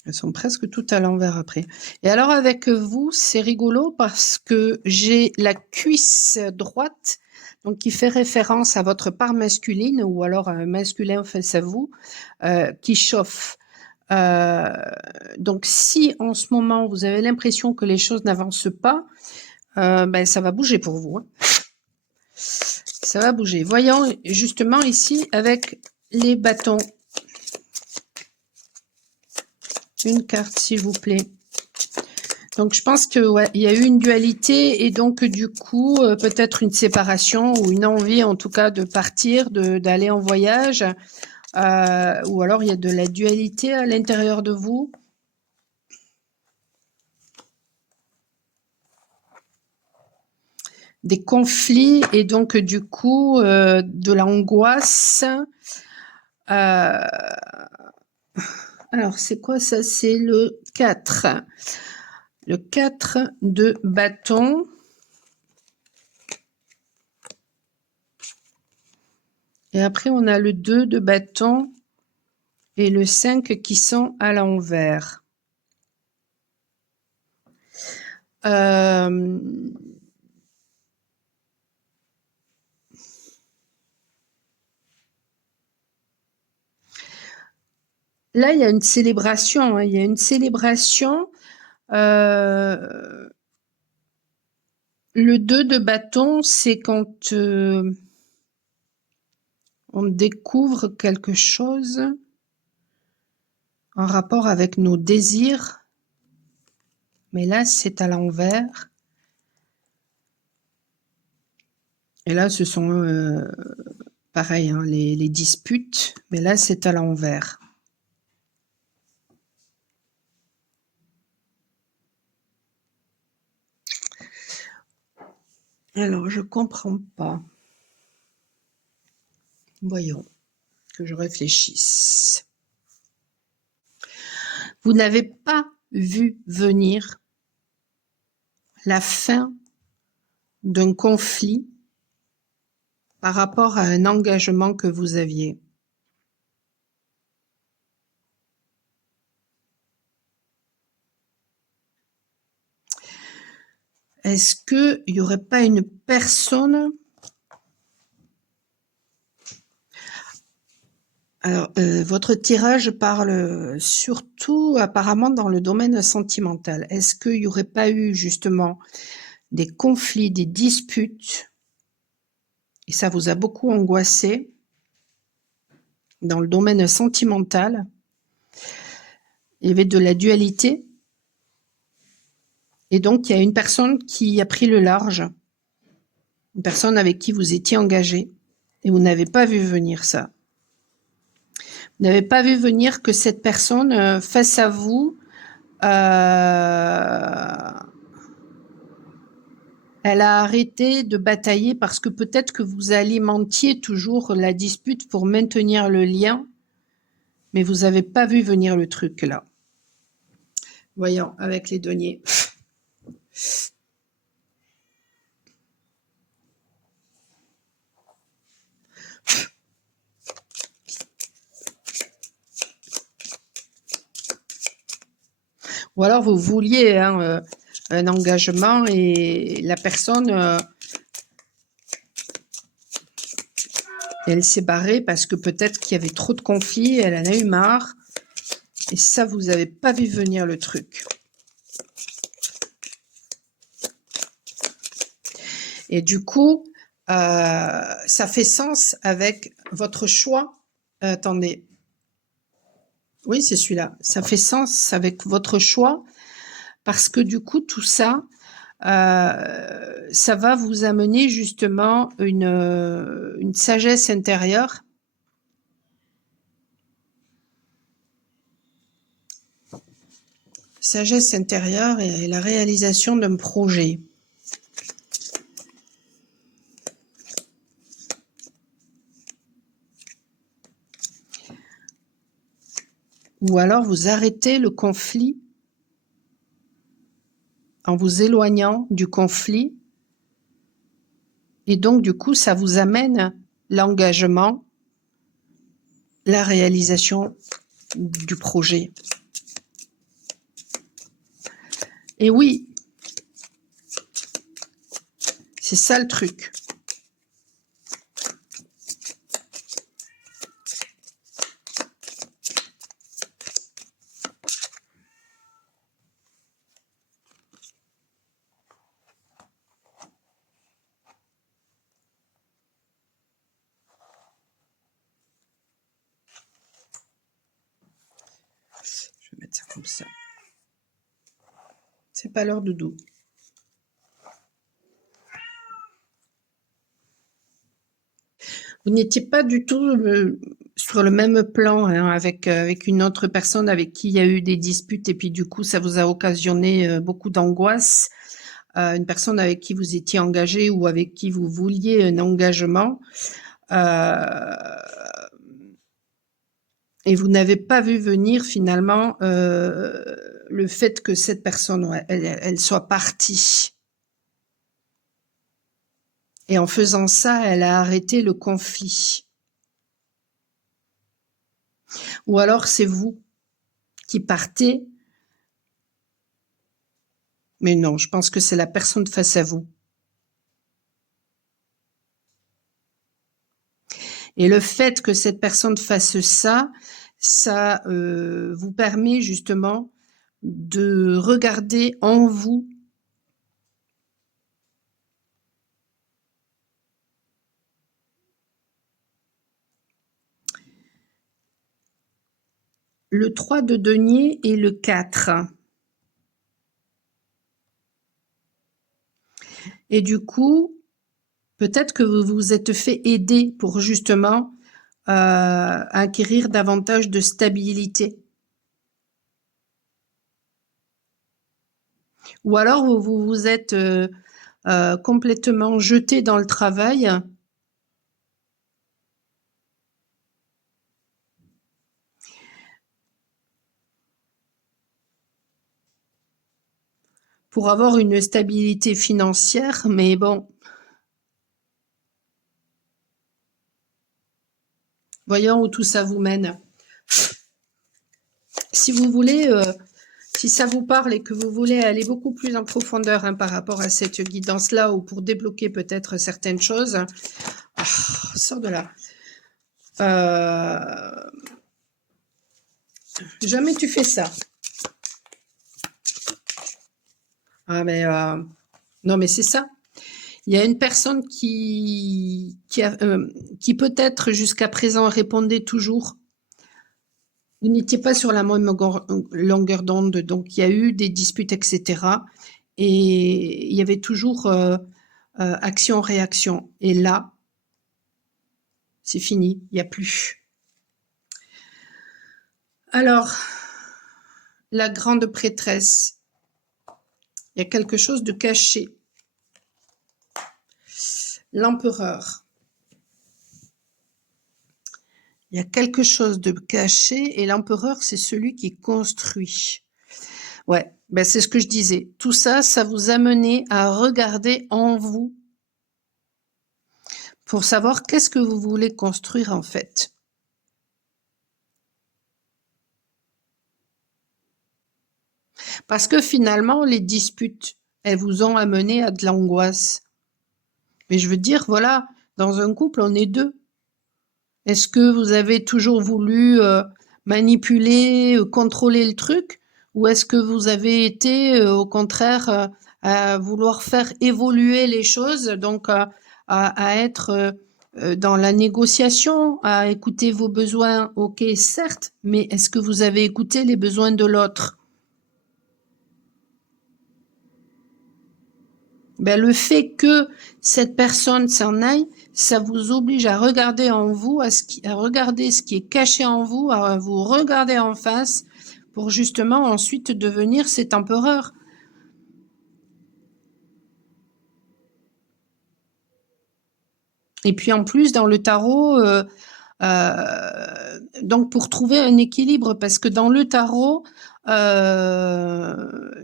Elles sont presque toutes à l'envers après. Et alors avec vous, c'est rigolo parce que j'ai la cuisse droite, donc qui fait référence à votre part masculine ou alors à un masculin face à vous, qui chauffe. Donc si en ce moment vous avez l'impression que les choses n'avancent pas, ben ça va bouger pour vous. Hein. Ça va bouger. Voyons justement ici avec les bâtons. Une carte, s'il vous plaît. Donc, je pense que ouais, il y a eu une dualité et donc, du coup, peut-être une séparation ou une envie, en tout cas, de partir, d'aller en voyage. Ou alors, il y a de la dualité à l'intérieur de vous. Des conflits et donc, du coup, de l'angoisse. Alors, c'est quoi ça? C'est le 4. Le 4 de bâton. Et après, on a le 2 de bâton et le 5 qui sont à l'envers. Là, il y a une célébration. Hein, il y a une célébration. Le 2 de bâton, c'est quand on découvre quelque chose en rapport avec nos désirs. Mais là, c'est à l'envers. Et là, ce sont pareil, hein, les disputes. Mais là, c'est à l'envers. Alors, je comprends pas. Voyons, que je réfléchisse. Vous n'avez pas vu venir la fin d'un conflit par rapport à un engagement que vous aviez. Est-ce qu'il n'y aurait pas une personne... Alors, votre tirage parle surtout apparemment dans le domaine sentimental. Est-ce qu'il n'y aurait pas eu justement des conflits, des disputes, et ça vous a beaucoup angoissé dans le domaine sentimental? Il y avait de la dualité. Et donc, il y a une personne qui a pris le large, une personne avec qui vous étiez engagé, et vous n'avez pas vu venir ça. Vous n'avez pas vu venir que cette personne, face à vous, elle a arrêté de batailler parce que peut-être que vous alimentiez toujours la dispute pour maintenir le lien, mais vous n'avez pas vu venir le truc là. Voyons, avec les deniers. Ou alors vous vouliez hein, un engagement et la personne Elle s'est barrée parce que peut-être qu'il y avait trop de conflits, elle en a eu marre. Et ça, vous n'avez pas vu venir le truc. Et du coup, ça fait sens avec votre choix. Attendez. Oui, c'est celui-là. Ça fait sens avec votre choix parce que du coup, tout ça, ça va vous amener justement une sagesse intérieure. Sagesse intérieure et la réalisation d'un projet. Ou alors vous arrêtez le conflit en vous éloignant du conflit. Et donc, du coup, ça vous amène l'engagement, la réalisation du projet. Et oui, c'est ça le truc. Je vais mettre ça comme ça. C'est pas l'heure doudou. Vous n'étiez pas du tout sur le même plan hein, avec une autre personne avec qui il y a eu des disputes et puis du coup ça vous a occasionné beaucoup d'angoisse. Une personne avec qui vous étiez engagé ou avec qui vous vouliez un engagement et vous n'avez pas vu venir finalement le fait que cette personne ouais, elle soit partie. Et en faisant ça, elle a arrêté le conflit. Ou alors c'est vous qui partez. Mais non, je pense que c'est la personne face à vous. Et le fait que cette personne fasse ça, ça vous permet justement de regarder en vous le 3 de denier et le 4. Et du coup, peut-être que vous vous êtes fait aider pour justement acquérir davantage de stabilité. Ou alors vous vous êtes complètement jeté dans le travail pour avoir une stabilité financière, mais bon, voyons où tout ça vous mène. Si vous voulez, si ça vous parle et que vous voulez aller beaucoup plus en profondeur hein, par rapport à cette guidance-là ou pour débloquer peut-être certaines choses, sors de là. Jamais tu fais ça. Ah mais non mais c'est ça. Il y a une personne qui peut-être jusqu'à présent répondait toujours. Vous n'étiez pas sur la même longueur d'onde, donc il y a eu des disputes, etc. Et il y avait toujours action-réaction. Et là, c'est fini, il n'y a plus. Alors, la grande prêtresse, il y a quelque chose de caché. L'empereur. Il y a quelque chose de caché et l'empereur, c'est celui qui construit. Ouais, ben c'est ce que je disais. Tout ça, ça vous a mené à regarder en vous pour savoir qu'est-ce que vous voulez construire en fait. Parce que finalement, les disputes, elles vous ont amené à de l'angoisse. Mais je veux dire, voilà, dans un couple, on est deux. Est-ce que vous avez toujours voulu manipuler, contrôler le truc, ou est-ce que vous avez été au contraire à vouloir faire évoluer les choses, donc à être dans la négociation, à écouter vos besoins, ok, certes, mais est-ce que vous avez écouté les besoins de l'autre? Ben, le fait que cette personne s'en aille, ça vous oblige à regarder en vous, à regarder ce qui est caché en vous, à vous regarder en face pour justement ensuite devenir cet empereur. Et puis en plus, dans le tarot, donc pour trouver un équilibre, parce que dans le tarot,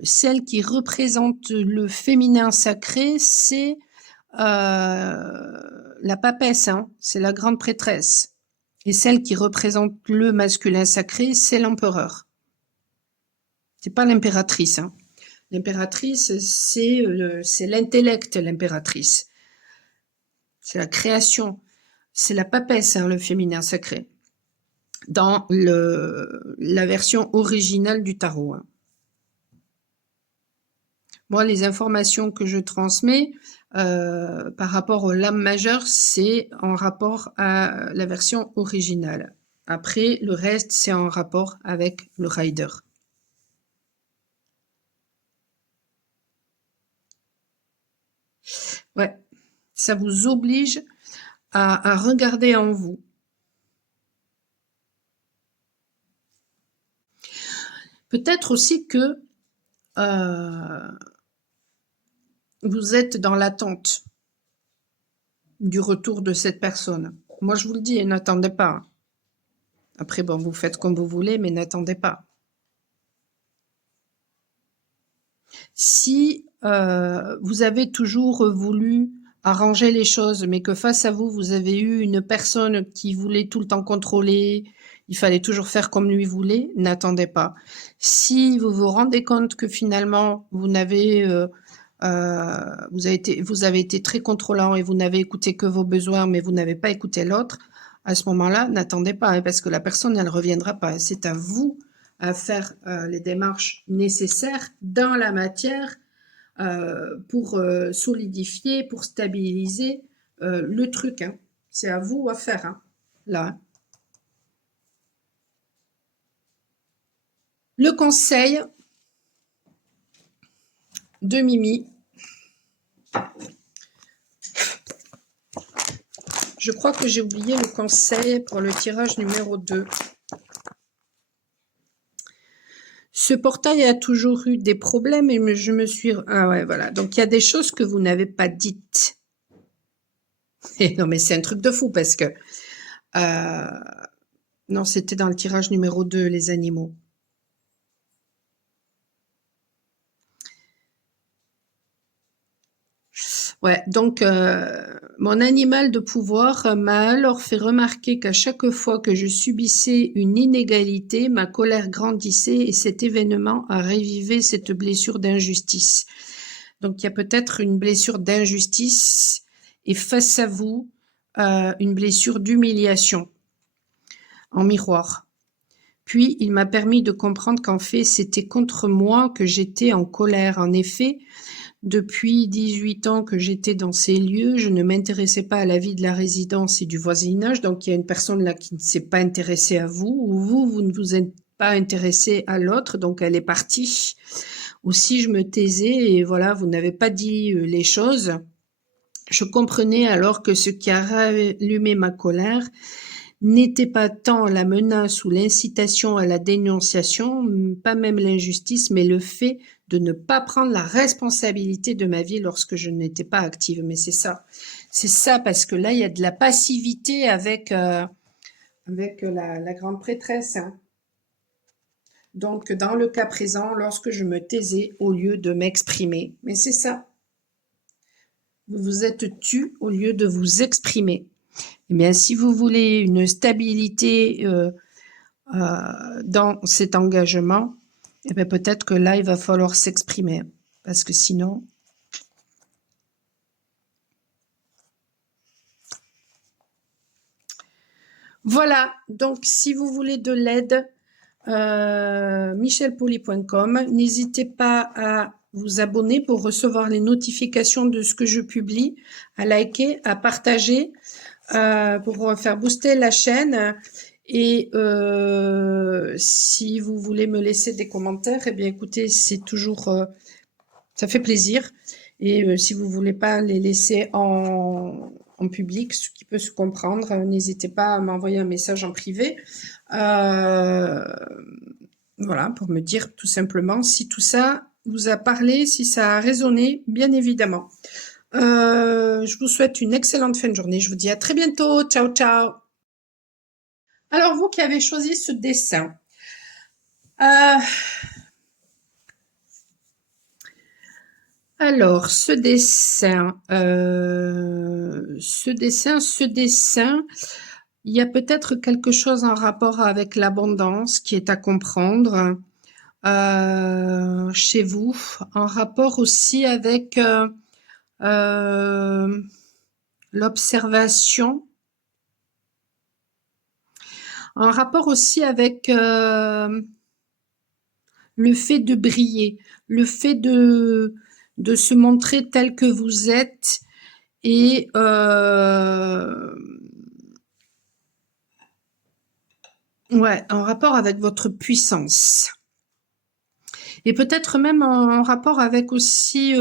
celle qui représente le féminin sacré, c'est la papesse, hein, c'est la grande prêtresse. Et celle qui représente le masculin sacré, c'est l'empereur. C'est pas l'impératrice. Hein. L'impératrice, c'est l'intellect, l'impératrice. C'est la création. C'est la papesse, hein, le féminin sacré. Dans la version originale du tarot. Hein. Moi, les informations que je transmets par rapport aux lames majeures, c'est en rapport à la version originale. Après, le reste, c'est en rapport avec le rider. Ouais, ça vous oblige à regarder en vous. Peut-être aussi que vous êtes dans l'attente du retour de cette personne. Moi, je vous le dis, n'attendez pas. Après, bon, vous faites comme vous voulez, mais n'attendez pas. Si vous avez toujours voulu arranger les choses, mais que face à vous, vous avez eu une personne qui voulait tout le temps contrôler, il fallait toujours faire comme lui voulait, n'attendez pas. Si vous vous rendez compte que finalement, vous avez été très contrôlant et vous n'avez écouté que vos besoins, mais vous n'avez pas écouté l'autre, à ce moment-là, n'attendez pas, hein, parce que la personne, elle ne reviendra pas. C'est à vous à faire les démarches nécessaires dans la matière pour solidifier, pour stabiliser le truc. Hein. C'est à vous à faire, hein, là. Le conseil de Mimi. Je crois que j'ai oublié le conseil pour le tirage numéro 2. Ce portail a toujours eu des problèmes et je me suis... Ah ouais, voilà. Donc, il y a des choses que vous n'avez pas dites. Et non, mais c'est un truc de fou parce que... non, c'était dans le tirage numéro 2, les animaux. Ouais, donc mon animal de pouvoir m'a alors fait remarquer qu'à chaque fois que je subissais une inégalité, ma colère grandissait et cet événement a ravivé cette blessure d'injustice. Donc il y a peut-être une blessure d'injustice et face à vous, une blessure d'humiliation en miroir. Puis il m'a permis de comprendre qu'en fait c'était contre moi que j'étais en colère. En effet, depuis 18 ans que j'étais dans ces lieux, je ne m'intéressais pas à la vie de la résidence et du voisinage. Donc, il y a une personne là qui ne s'est pas intéressée à vous, ou vous ne vous êtes pas intéressé à l'autre, donc elle est partie. Ou si je me taisais et voilà, vous n'avez pas dit les choses, je comprenais alors que ce qui a rallumé ma colère n'était pas tant la menace ou l'incitation à la dénonciation, pas même l'injustice, mais le fait de ne pas prendre la responsabilité de ma vie lorsque je n'étais pas active. Mais c'est ça, parce que là, il y a de la passivité avec la grande prêtresse. Hein. Donc, dans le cas présent, lorsque je me taisais au lieu de m'exprimer, mais c'est ça. Vous vous êtes tu au lieu de vous exprimer. Eh bien, si vous voulez une stabilité dans cet engagement, eh bien, peut-être que là, il va falloir s'exprimer. Parce que sinon... Voilà, donc si vous voulez de l'aide, michelpoli.com. N'hésitez pas à vous abonner pour recevoir les notifications de ce que je publie, à liker, à partager, pour faire booster la chaîne. Et si vous voulez me laisser des commentaires, eh bien écoutez, c'est toujours, ça fait plaisir. Et si vous voulez pas les laisser en public, ce qui peut se comprendre, n'hésitez pas à m'envoyer un message en privé. Voilà, pour me dire tout simplement si tout ça vous a parlé, si ça a résonné, bien évidemment. Je vous souhaite une excellente fin de journée. Je vous dis à très bientôt. Ciao, ciao. Alors, vous qui avez choisi ce dessin, alors, ce dessin, il y a peut-être quelque chose en rapport avec l'abondance qui est à comprendre chez vous, en rapport aussi avec l'observation, en rapport aussi avec le fait de briller, le fait de se montrer tel que vous êtes et ouais, en rapport avec votre puissance. Et peut-être même en rapport avec aussi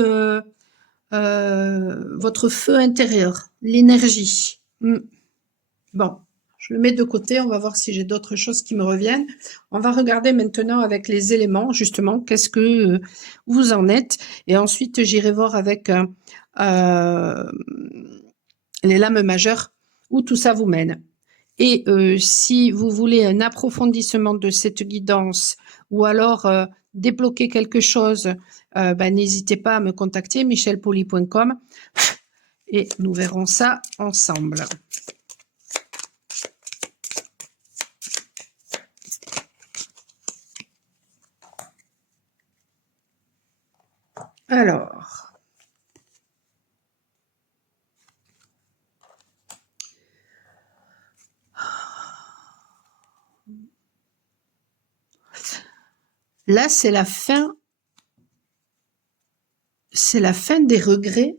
votre feu intérieur, l'énergie. Bon, je le mets de côté, on va voir si j'ai d'autres choses qui me reviennent. On va regarder maintenant avec les éléments, justement, qu'est-ce que vous en êtes. Et ensuite, j'irai voir avec les lames majeures où tout ça vous mène. Et si vous voulez un approfondissement de cette guidance ou alors débloquer quelque chose, n'hésitez pas à me contacter, michelpoli.com, et nous verrons ça ensemble. Alors, là, c'est la fin des regrets.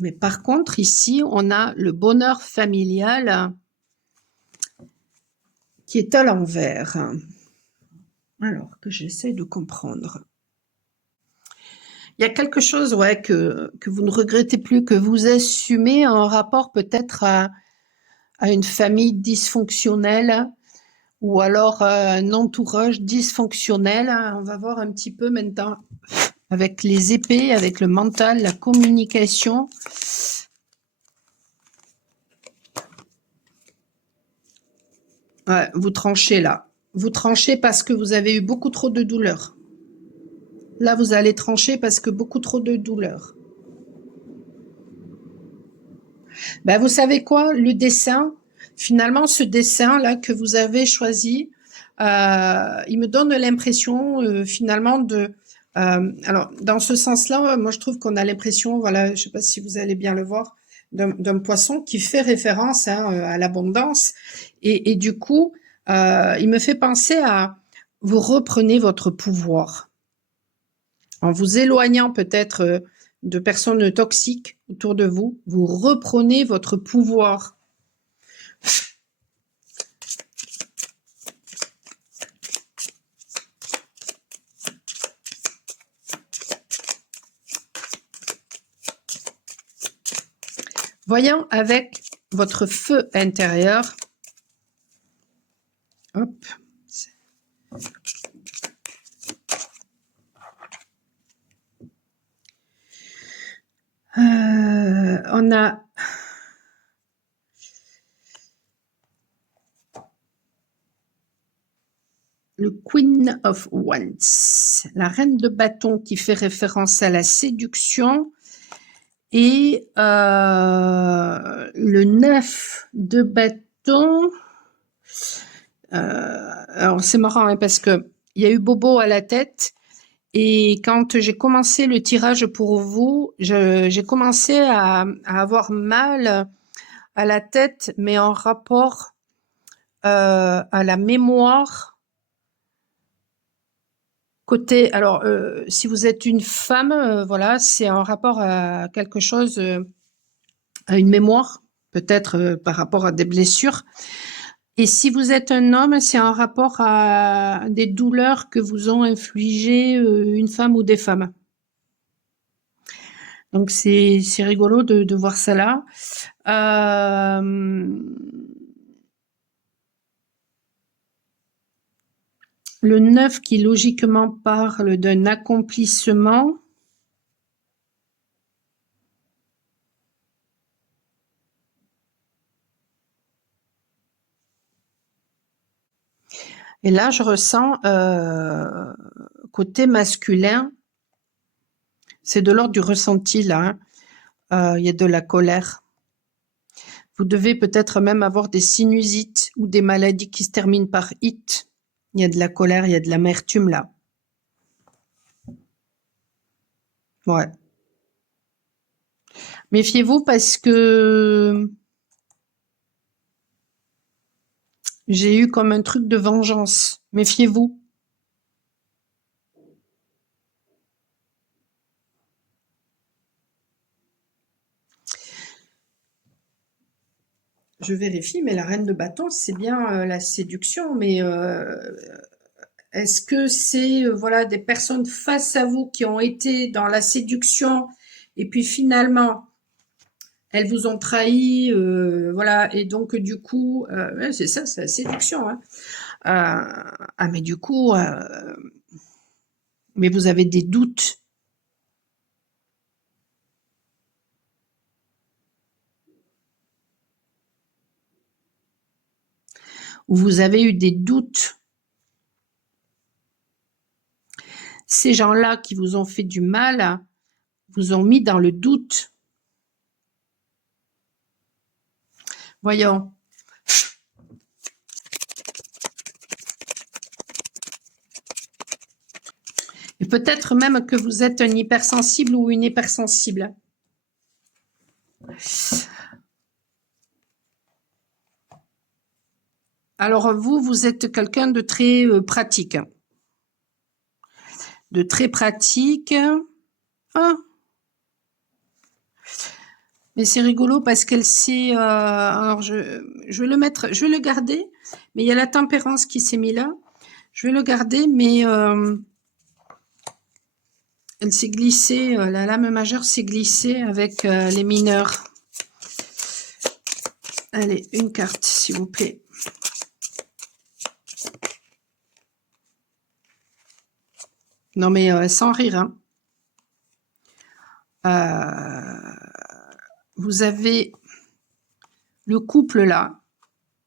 Mais par contre, ici, on a le bonheur familial qui est à l'envers. Alors, que j'essaie de comprendre. Il y a quelque chose, ouais, que vous ne regrettez plus, que vous assumez en rapport peut-être à une famille dysfonctionnelle ou alors un entourage dysfonctionnel. On va voir un petit peu maintenant avec les épées, avec le mental, la communication. Ouais, vous tranchez là. Vous tranchez parce que vous avez eu beaucoup trop de douleur. Là, vous allez trancher parce que beaucoup trop de douleur. Ben, vous savez quoi? Le dessin, finalement, ce dessin-là que vous avez choisi, il me donne l'impression, finalement, de... alors, dans ce sens-là, moi, je trouve qu'on a l'impression, voilà, je ne sais pas si vous allez bien le voir, d'un poisson qui fait référence à l'abondance. Et du coup, il me fait penser à... Vous reprenez votre pouvoir. En vous éloignant peut-être de personnes toxiques autour de vous, vous reprenez votre pouvoir. Voyons avec votre feu intérieur. Hop. On a le Queen of Wands, la reine de bâton qui fait référence à la séduction, et le 9 de bâton. Alors c'est marrant hein, parce que il y a eu Bobo à la tête. Et quand j'ai commencé le tirage pour vous, j'ai commencé à avoir mal à la tête, mais en rapport à la mémoire côté. Alors, si vous êtes une femme, voilà, c'est en rapport à quelque chose, à une mémoire, peut-être par rapport à des blessures. Et si vous êtes un homme, c'est en rapport à des douleurs que vous ont infligées une femme ou des femmes. Donc c'est rigolo de voir ça là. Le 9 qui logiquement parle d'un accomplissement. Et là, je ressens côté masculin, c'est de l'ordre du ressenti là. Il y a de la colère. Vous devez peut-être même avoir des sinusites ou des maladies qui se terminent par it. Il y a de la colère, il y a de l'amertume là. Ouais. Méfiez-vous parce que j'ai eu comme un truc de vengeance. Méfiez-vous. Je vérifie, mais la reine de bâton, c'est bien la séduction, mais est-ce que c'est voilà des personnes face à vous qui ont été dans la séduction et puis finalement elles vous ont trahi, voilà, et donc du coup, ouais, c'est ça, c'est la séduction. Hein. Ah, mais du coup, mais vous avez des doutes. Ou vous avez eu des doutes. Ces gens-là qui vous ont fait du mal vous ont mis dans le doute. Voyons. Et peut-être même que vous êtes un hypersensible ou une hypersensible. Alors vous êtes quelqu'un de très pratique. De très pratique. Ah. Mais c'est rigolo parce qu'elle sait... alors je vais le mettre, je vais le garder, mais il y a la tempérance qui s'est mis là. Je vais le garder, mais elle s'est glissée, la lame majeure s'est glissée avec les mineurs. Allez, une carte, s'il vous plaît. Non, mais sans rire. Hein. Vous avez le couple là.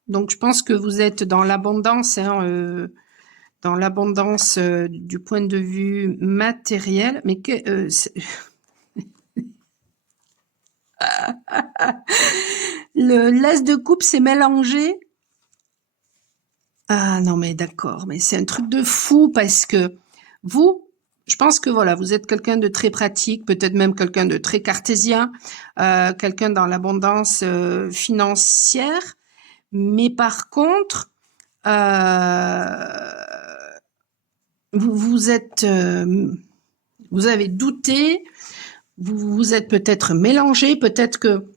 Donc, je pense que vous êtes dans l'abondance, hein, dans l'abondance du point de vue matériel. Mais que... l'as de coupe s'est mélangé. Ah non, mais d'accord, mais c'est un truc de fou parce que vous, je pense que voilà, vous êtes quelqu'un de très pratique, peut-être même quelqu'un de très cartésien, quelqu'un dans l'abondance financière, mais par contre, vous êtes, vous avez douté, vous vous êtes peut-être mélangé, peut-être que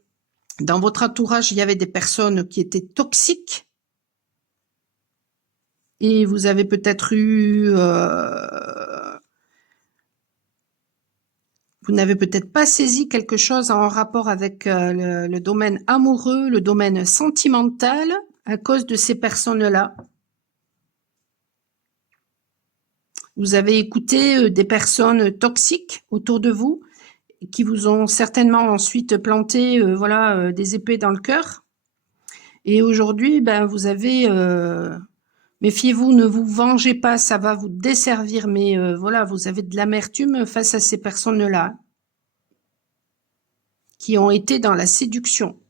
dans votre entourage, il y avait des personnes qui étaient toxiques. Et vous avez peut-être eu... vous n'avez peut-être pas saisi quelque chose en rapport avec le domaine amoureux, le domaine sentimental, à cause de ces personnes-là. Vous avez écouté des personnes toxiques autour de vous, qui vous ont certainement ensuite planté voilà, des épées dans le cœur. Et aujourd'hui, ben, vous avez... méfiez-vous, ne vous vengez pas, ça va vous desservir, mais voilà, vous avez de l'amertume face à ces personnes-là qui ont été dans la séduction.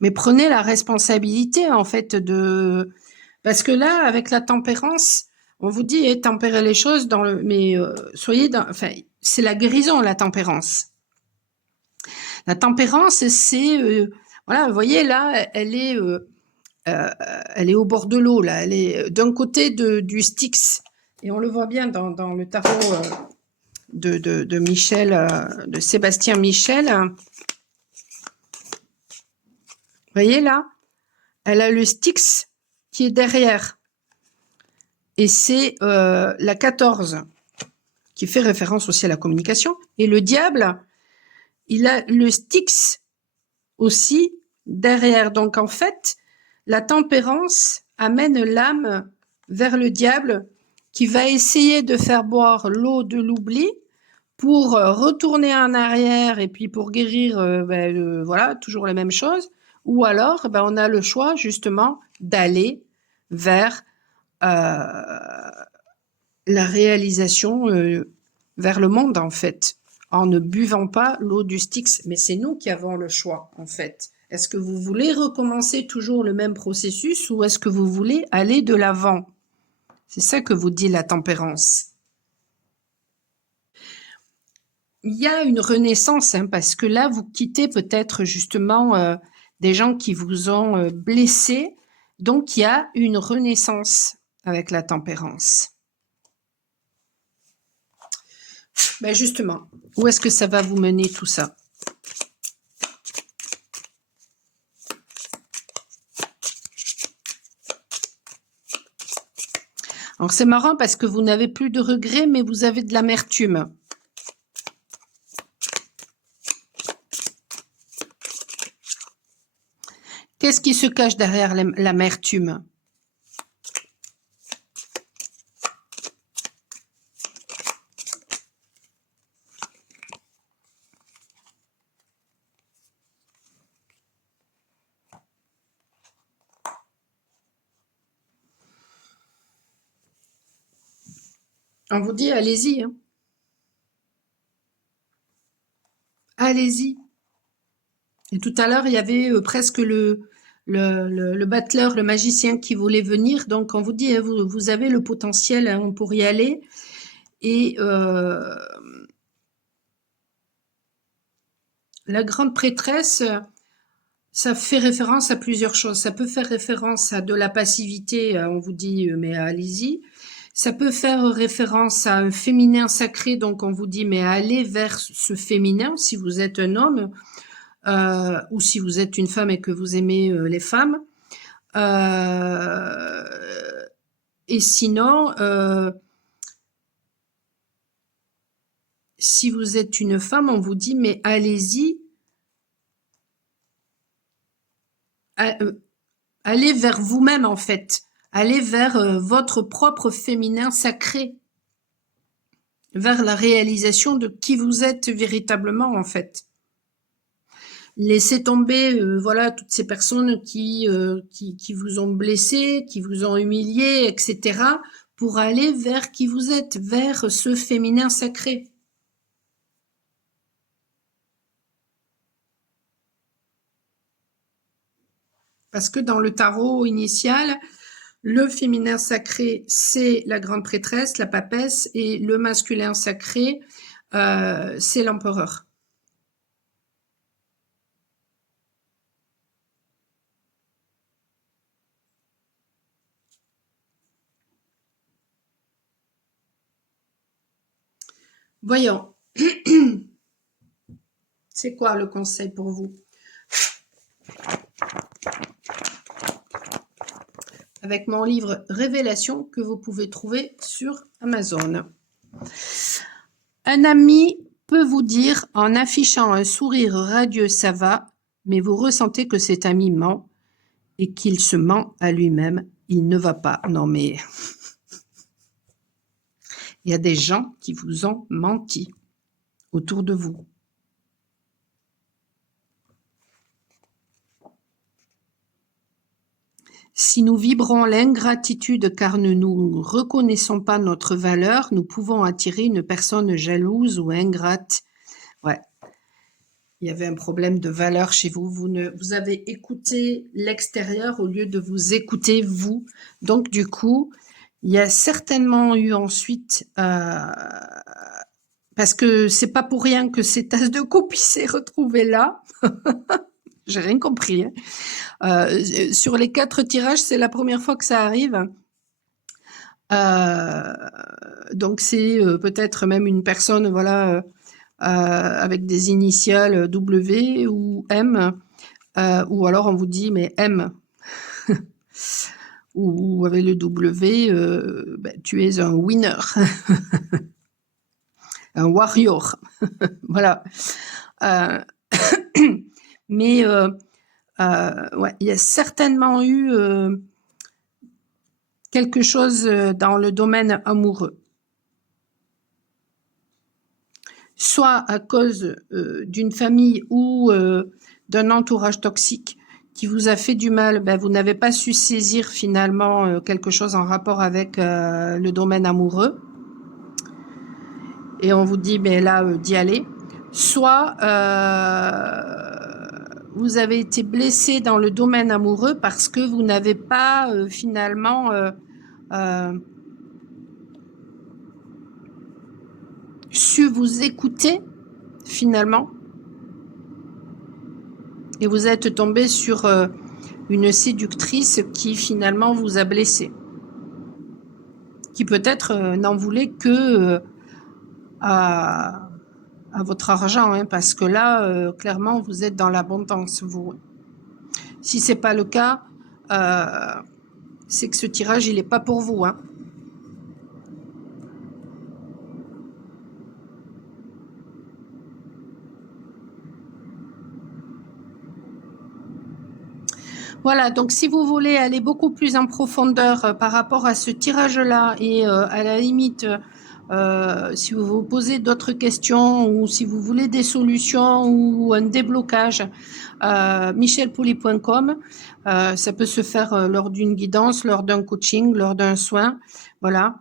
Mais prenez la responsabilité, en fait, de... Parce que là, avec la tempérance, on vous dit, tempérez les choses dans le... Mais soyez dans... Enfin, c'est la guérison, la tempérance. La tempérance, c'est... Voilà, vous voyez là, elle est au bord de l'eau, là. Elle est d'un côté du Styx. Et on le voit bien dans le tarot de Michel, de Sébastien Michel. Vous voyez là, elle a le Styx qui est derrière. Et c'est la 14 qui fait référence aussi à la communication. Et le diable, il a le Styx aussi derrière. Donc en fait, la tempérance amène l'âme vers le diable qui va essayer de faire boire l'eau de l'oubli pour retourner en arrière et puis pour guérir, voilà, toujours la même chose. Ou alors, on a le choix justement d'aller vers la réalisation, vers le monde en fait, en ne buvant pas l'eau du Styx. Mais c'est nous qui avons le choix en fait. Est-ce que vous voulez recommencer toujours le même processus ou est-ce que vous voulez aller de l'avant? C'est ça que vous dit la tempérance. Il y a une renaissance, hein, parce que là, vous quittez peut-être justement des gens qui vous ont blessé. Donc, il y a une renaissance avec la tempérance. Ben justement, où est-ce que ça va vous mener tout ça? Alors, c'est marrant parce que vous n'avez plus de regrets, mais vous avez de l'amertume. Qu'est-ce qui se cache derrière l'amertume? On vous dit, allez-y. Hein. Allez-y. Et tout à l'heure, il y avait presque le battleur, le magicien qui voulait venir. Donc, on vous dit, hein, vous avez le potentiel hein, pour y aller. Et la grande prêtresse, ça fait référence à plusieurs choses. Ça peut faire référence à de la passivité, on vous dit, mais allez-y. Ça peut faire référence à un féminin sacré, donc on vous dit, mais allez vers ce féminin si vous êtes un homme ou si vous êtes une femme et que vous aimez les femmes. Et sinon, si vous êtes une femme, on vous dit, mais allez-y, allez vers vous-même en fait. Allez vers votre propre féminin sacré, vers la réalisation de qui vous êtes véritablement en fait. Laissez tomber voilà toutes ces personnes qui vous ont blessé, qui vous ont humilié, etc. pour aller vers qui vous êtes, vers ce féminin sacré. Parce que dans le tarot initial, le féminin sacré, c'est la grande prêtresse, la papesse, et le masculin sacré, c'est l'empereur. Voyons. C'est quoi le conseil pour vous? Avec mon livre Révélation que vous pouvez trouver sur Amazon. Un ami peut vous dire en affichant un sourire radieux ça va, mais vous ressentez que cet ami ment et qu'il se ment à lui-même. Il ne va pas. Non mais il y a des gens qui vous ont menti autour de vous. Si nous vibrons l'ingratitude car nous ne reconnaissons pas notre valeur, nous pouvons attirer une personne jalouse ou ingrate. Ouais. Il y avait un problème de valeur chez vous. Vous avez écouté l'extérieur au lieu de vous écouter vous. Donc du coup, il y a certainement eu ensuite, parce que c'est pas pour rien que ces tasses de coupe s'est retrouvée là. J'ai rien compris, hein. Sur les 4 tirages, c'est la première fois que ça arrive. Donc c'est peut-être même une personne, voilà, avec des initiales W ou M, ou alors on vous dit mais M ou avec le W, ben, tu es un winner, un warrior, voilà. Euh, mais ouais, il y a certainement eu quelque chose dans le domaine amoureux. Soit à cause d'une famille ou d'un entourage toxique qui vous a fait du mal, ben, vous n'avez pas su saisir finalement quelque chose en rapport avec le domaine amoureux. Et on vous dit, ben là, d'y aller. Soit vous avez été blessé dans le domaine amoureux parce que vous n'avez pas finalement su vous écouter finalement, et vous êtes tombé sur une séductrice qui finalement vous a blessé, qui peut-être n'en voulait que à votre argent, hein, parce que là, clairement, vous êtes dans l'abondance, vous. Si c'est pas le cas, c'est que ce tirage, il n'est pas pour vous, hein. Voilà, donc si vous voulez aller beaucoup plus en profondeur par rapport à ce tirage-là et à la limite, si vous vous posez d'autres questions ou si vous voulez des solutions ou un déblocage, michelpouli.com, ça peut se faire lors d'une guidance, lors d'un coaching, lors d'un soin, voilà.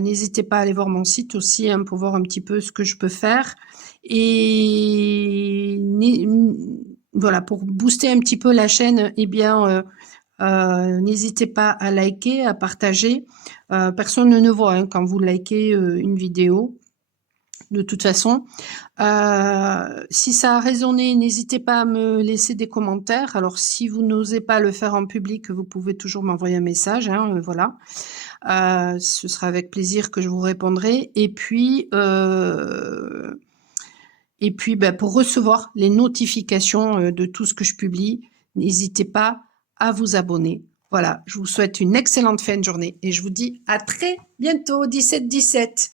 N'hésitez pas à aller voir mon site aussi hein, pour voir un petit peu ce que je peux faire. Et voilà, pour booster un petit peu la chaîne, eh bien, n'hésitez pas à liker, à partager. Personne ne voit hein, quand vous likez une vidéo. De toute façon, si ça a résonné, n'hésitez pas à me laisser des commentaires. Alors, si vous n'osez pas le faire en public, vous pouvez toujours m'envoyer un message. Hein, voilà. Ce sera avec plaisir que je vous répondrai. Et puis, ben, pour recevoir les notifications de tout ce que je publie, n'hésitez pas à vous abonner. Voilà, je vous souhaite une excellente fin de journée et je vous dis à très bientôt, 17-17.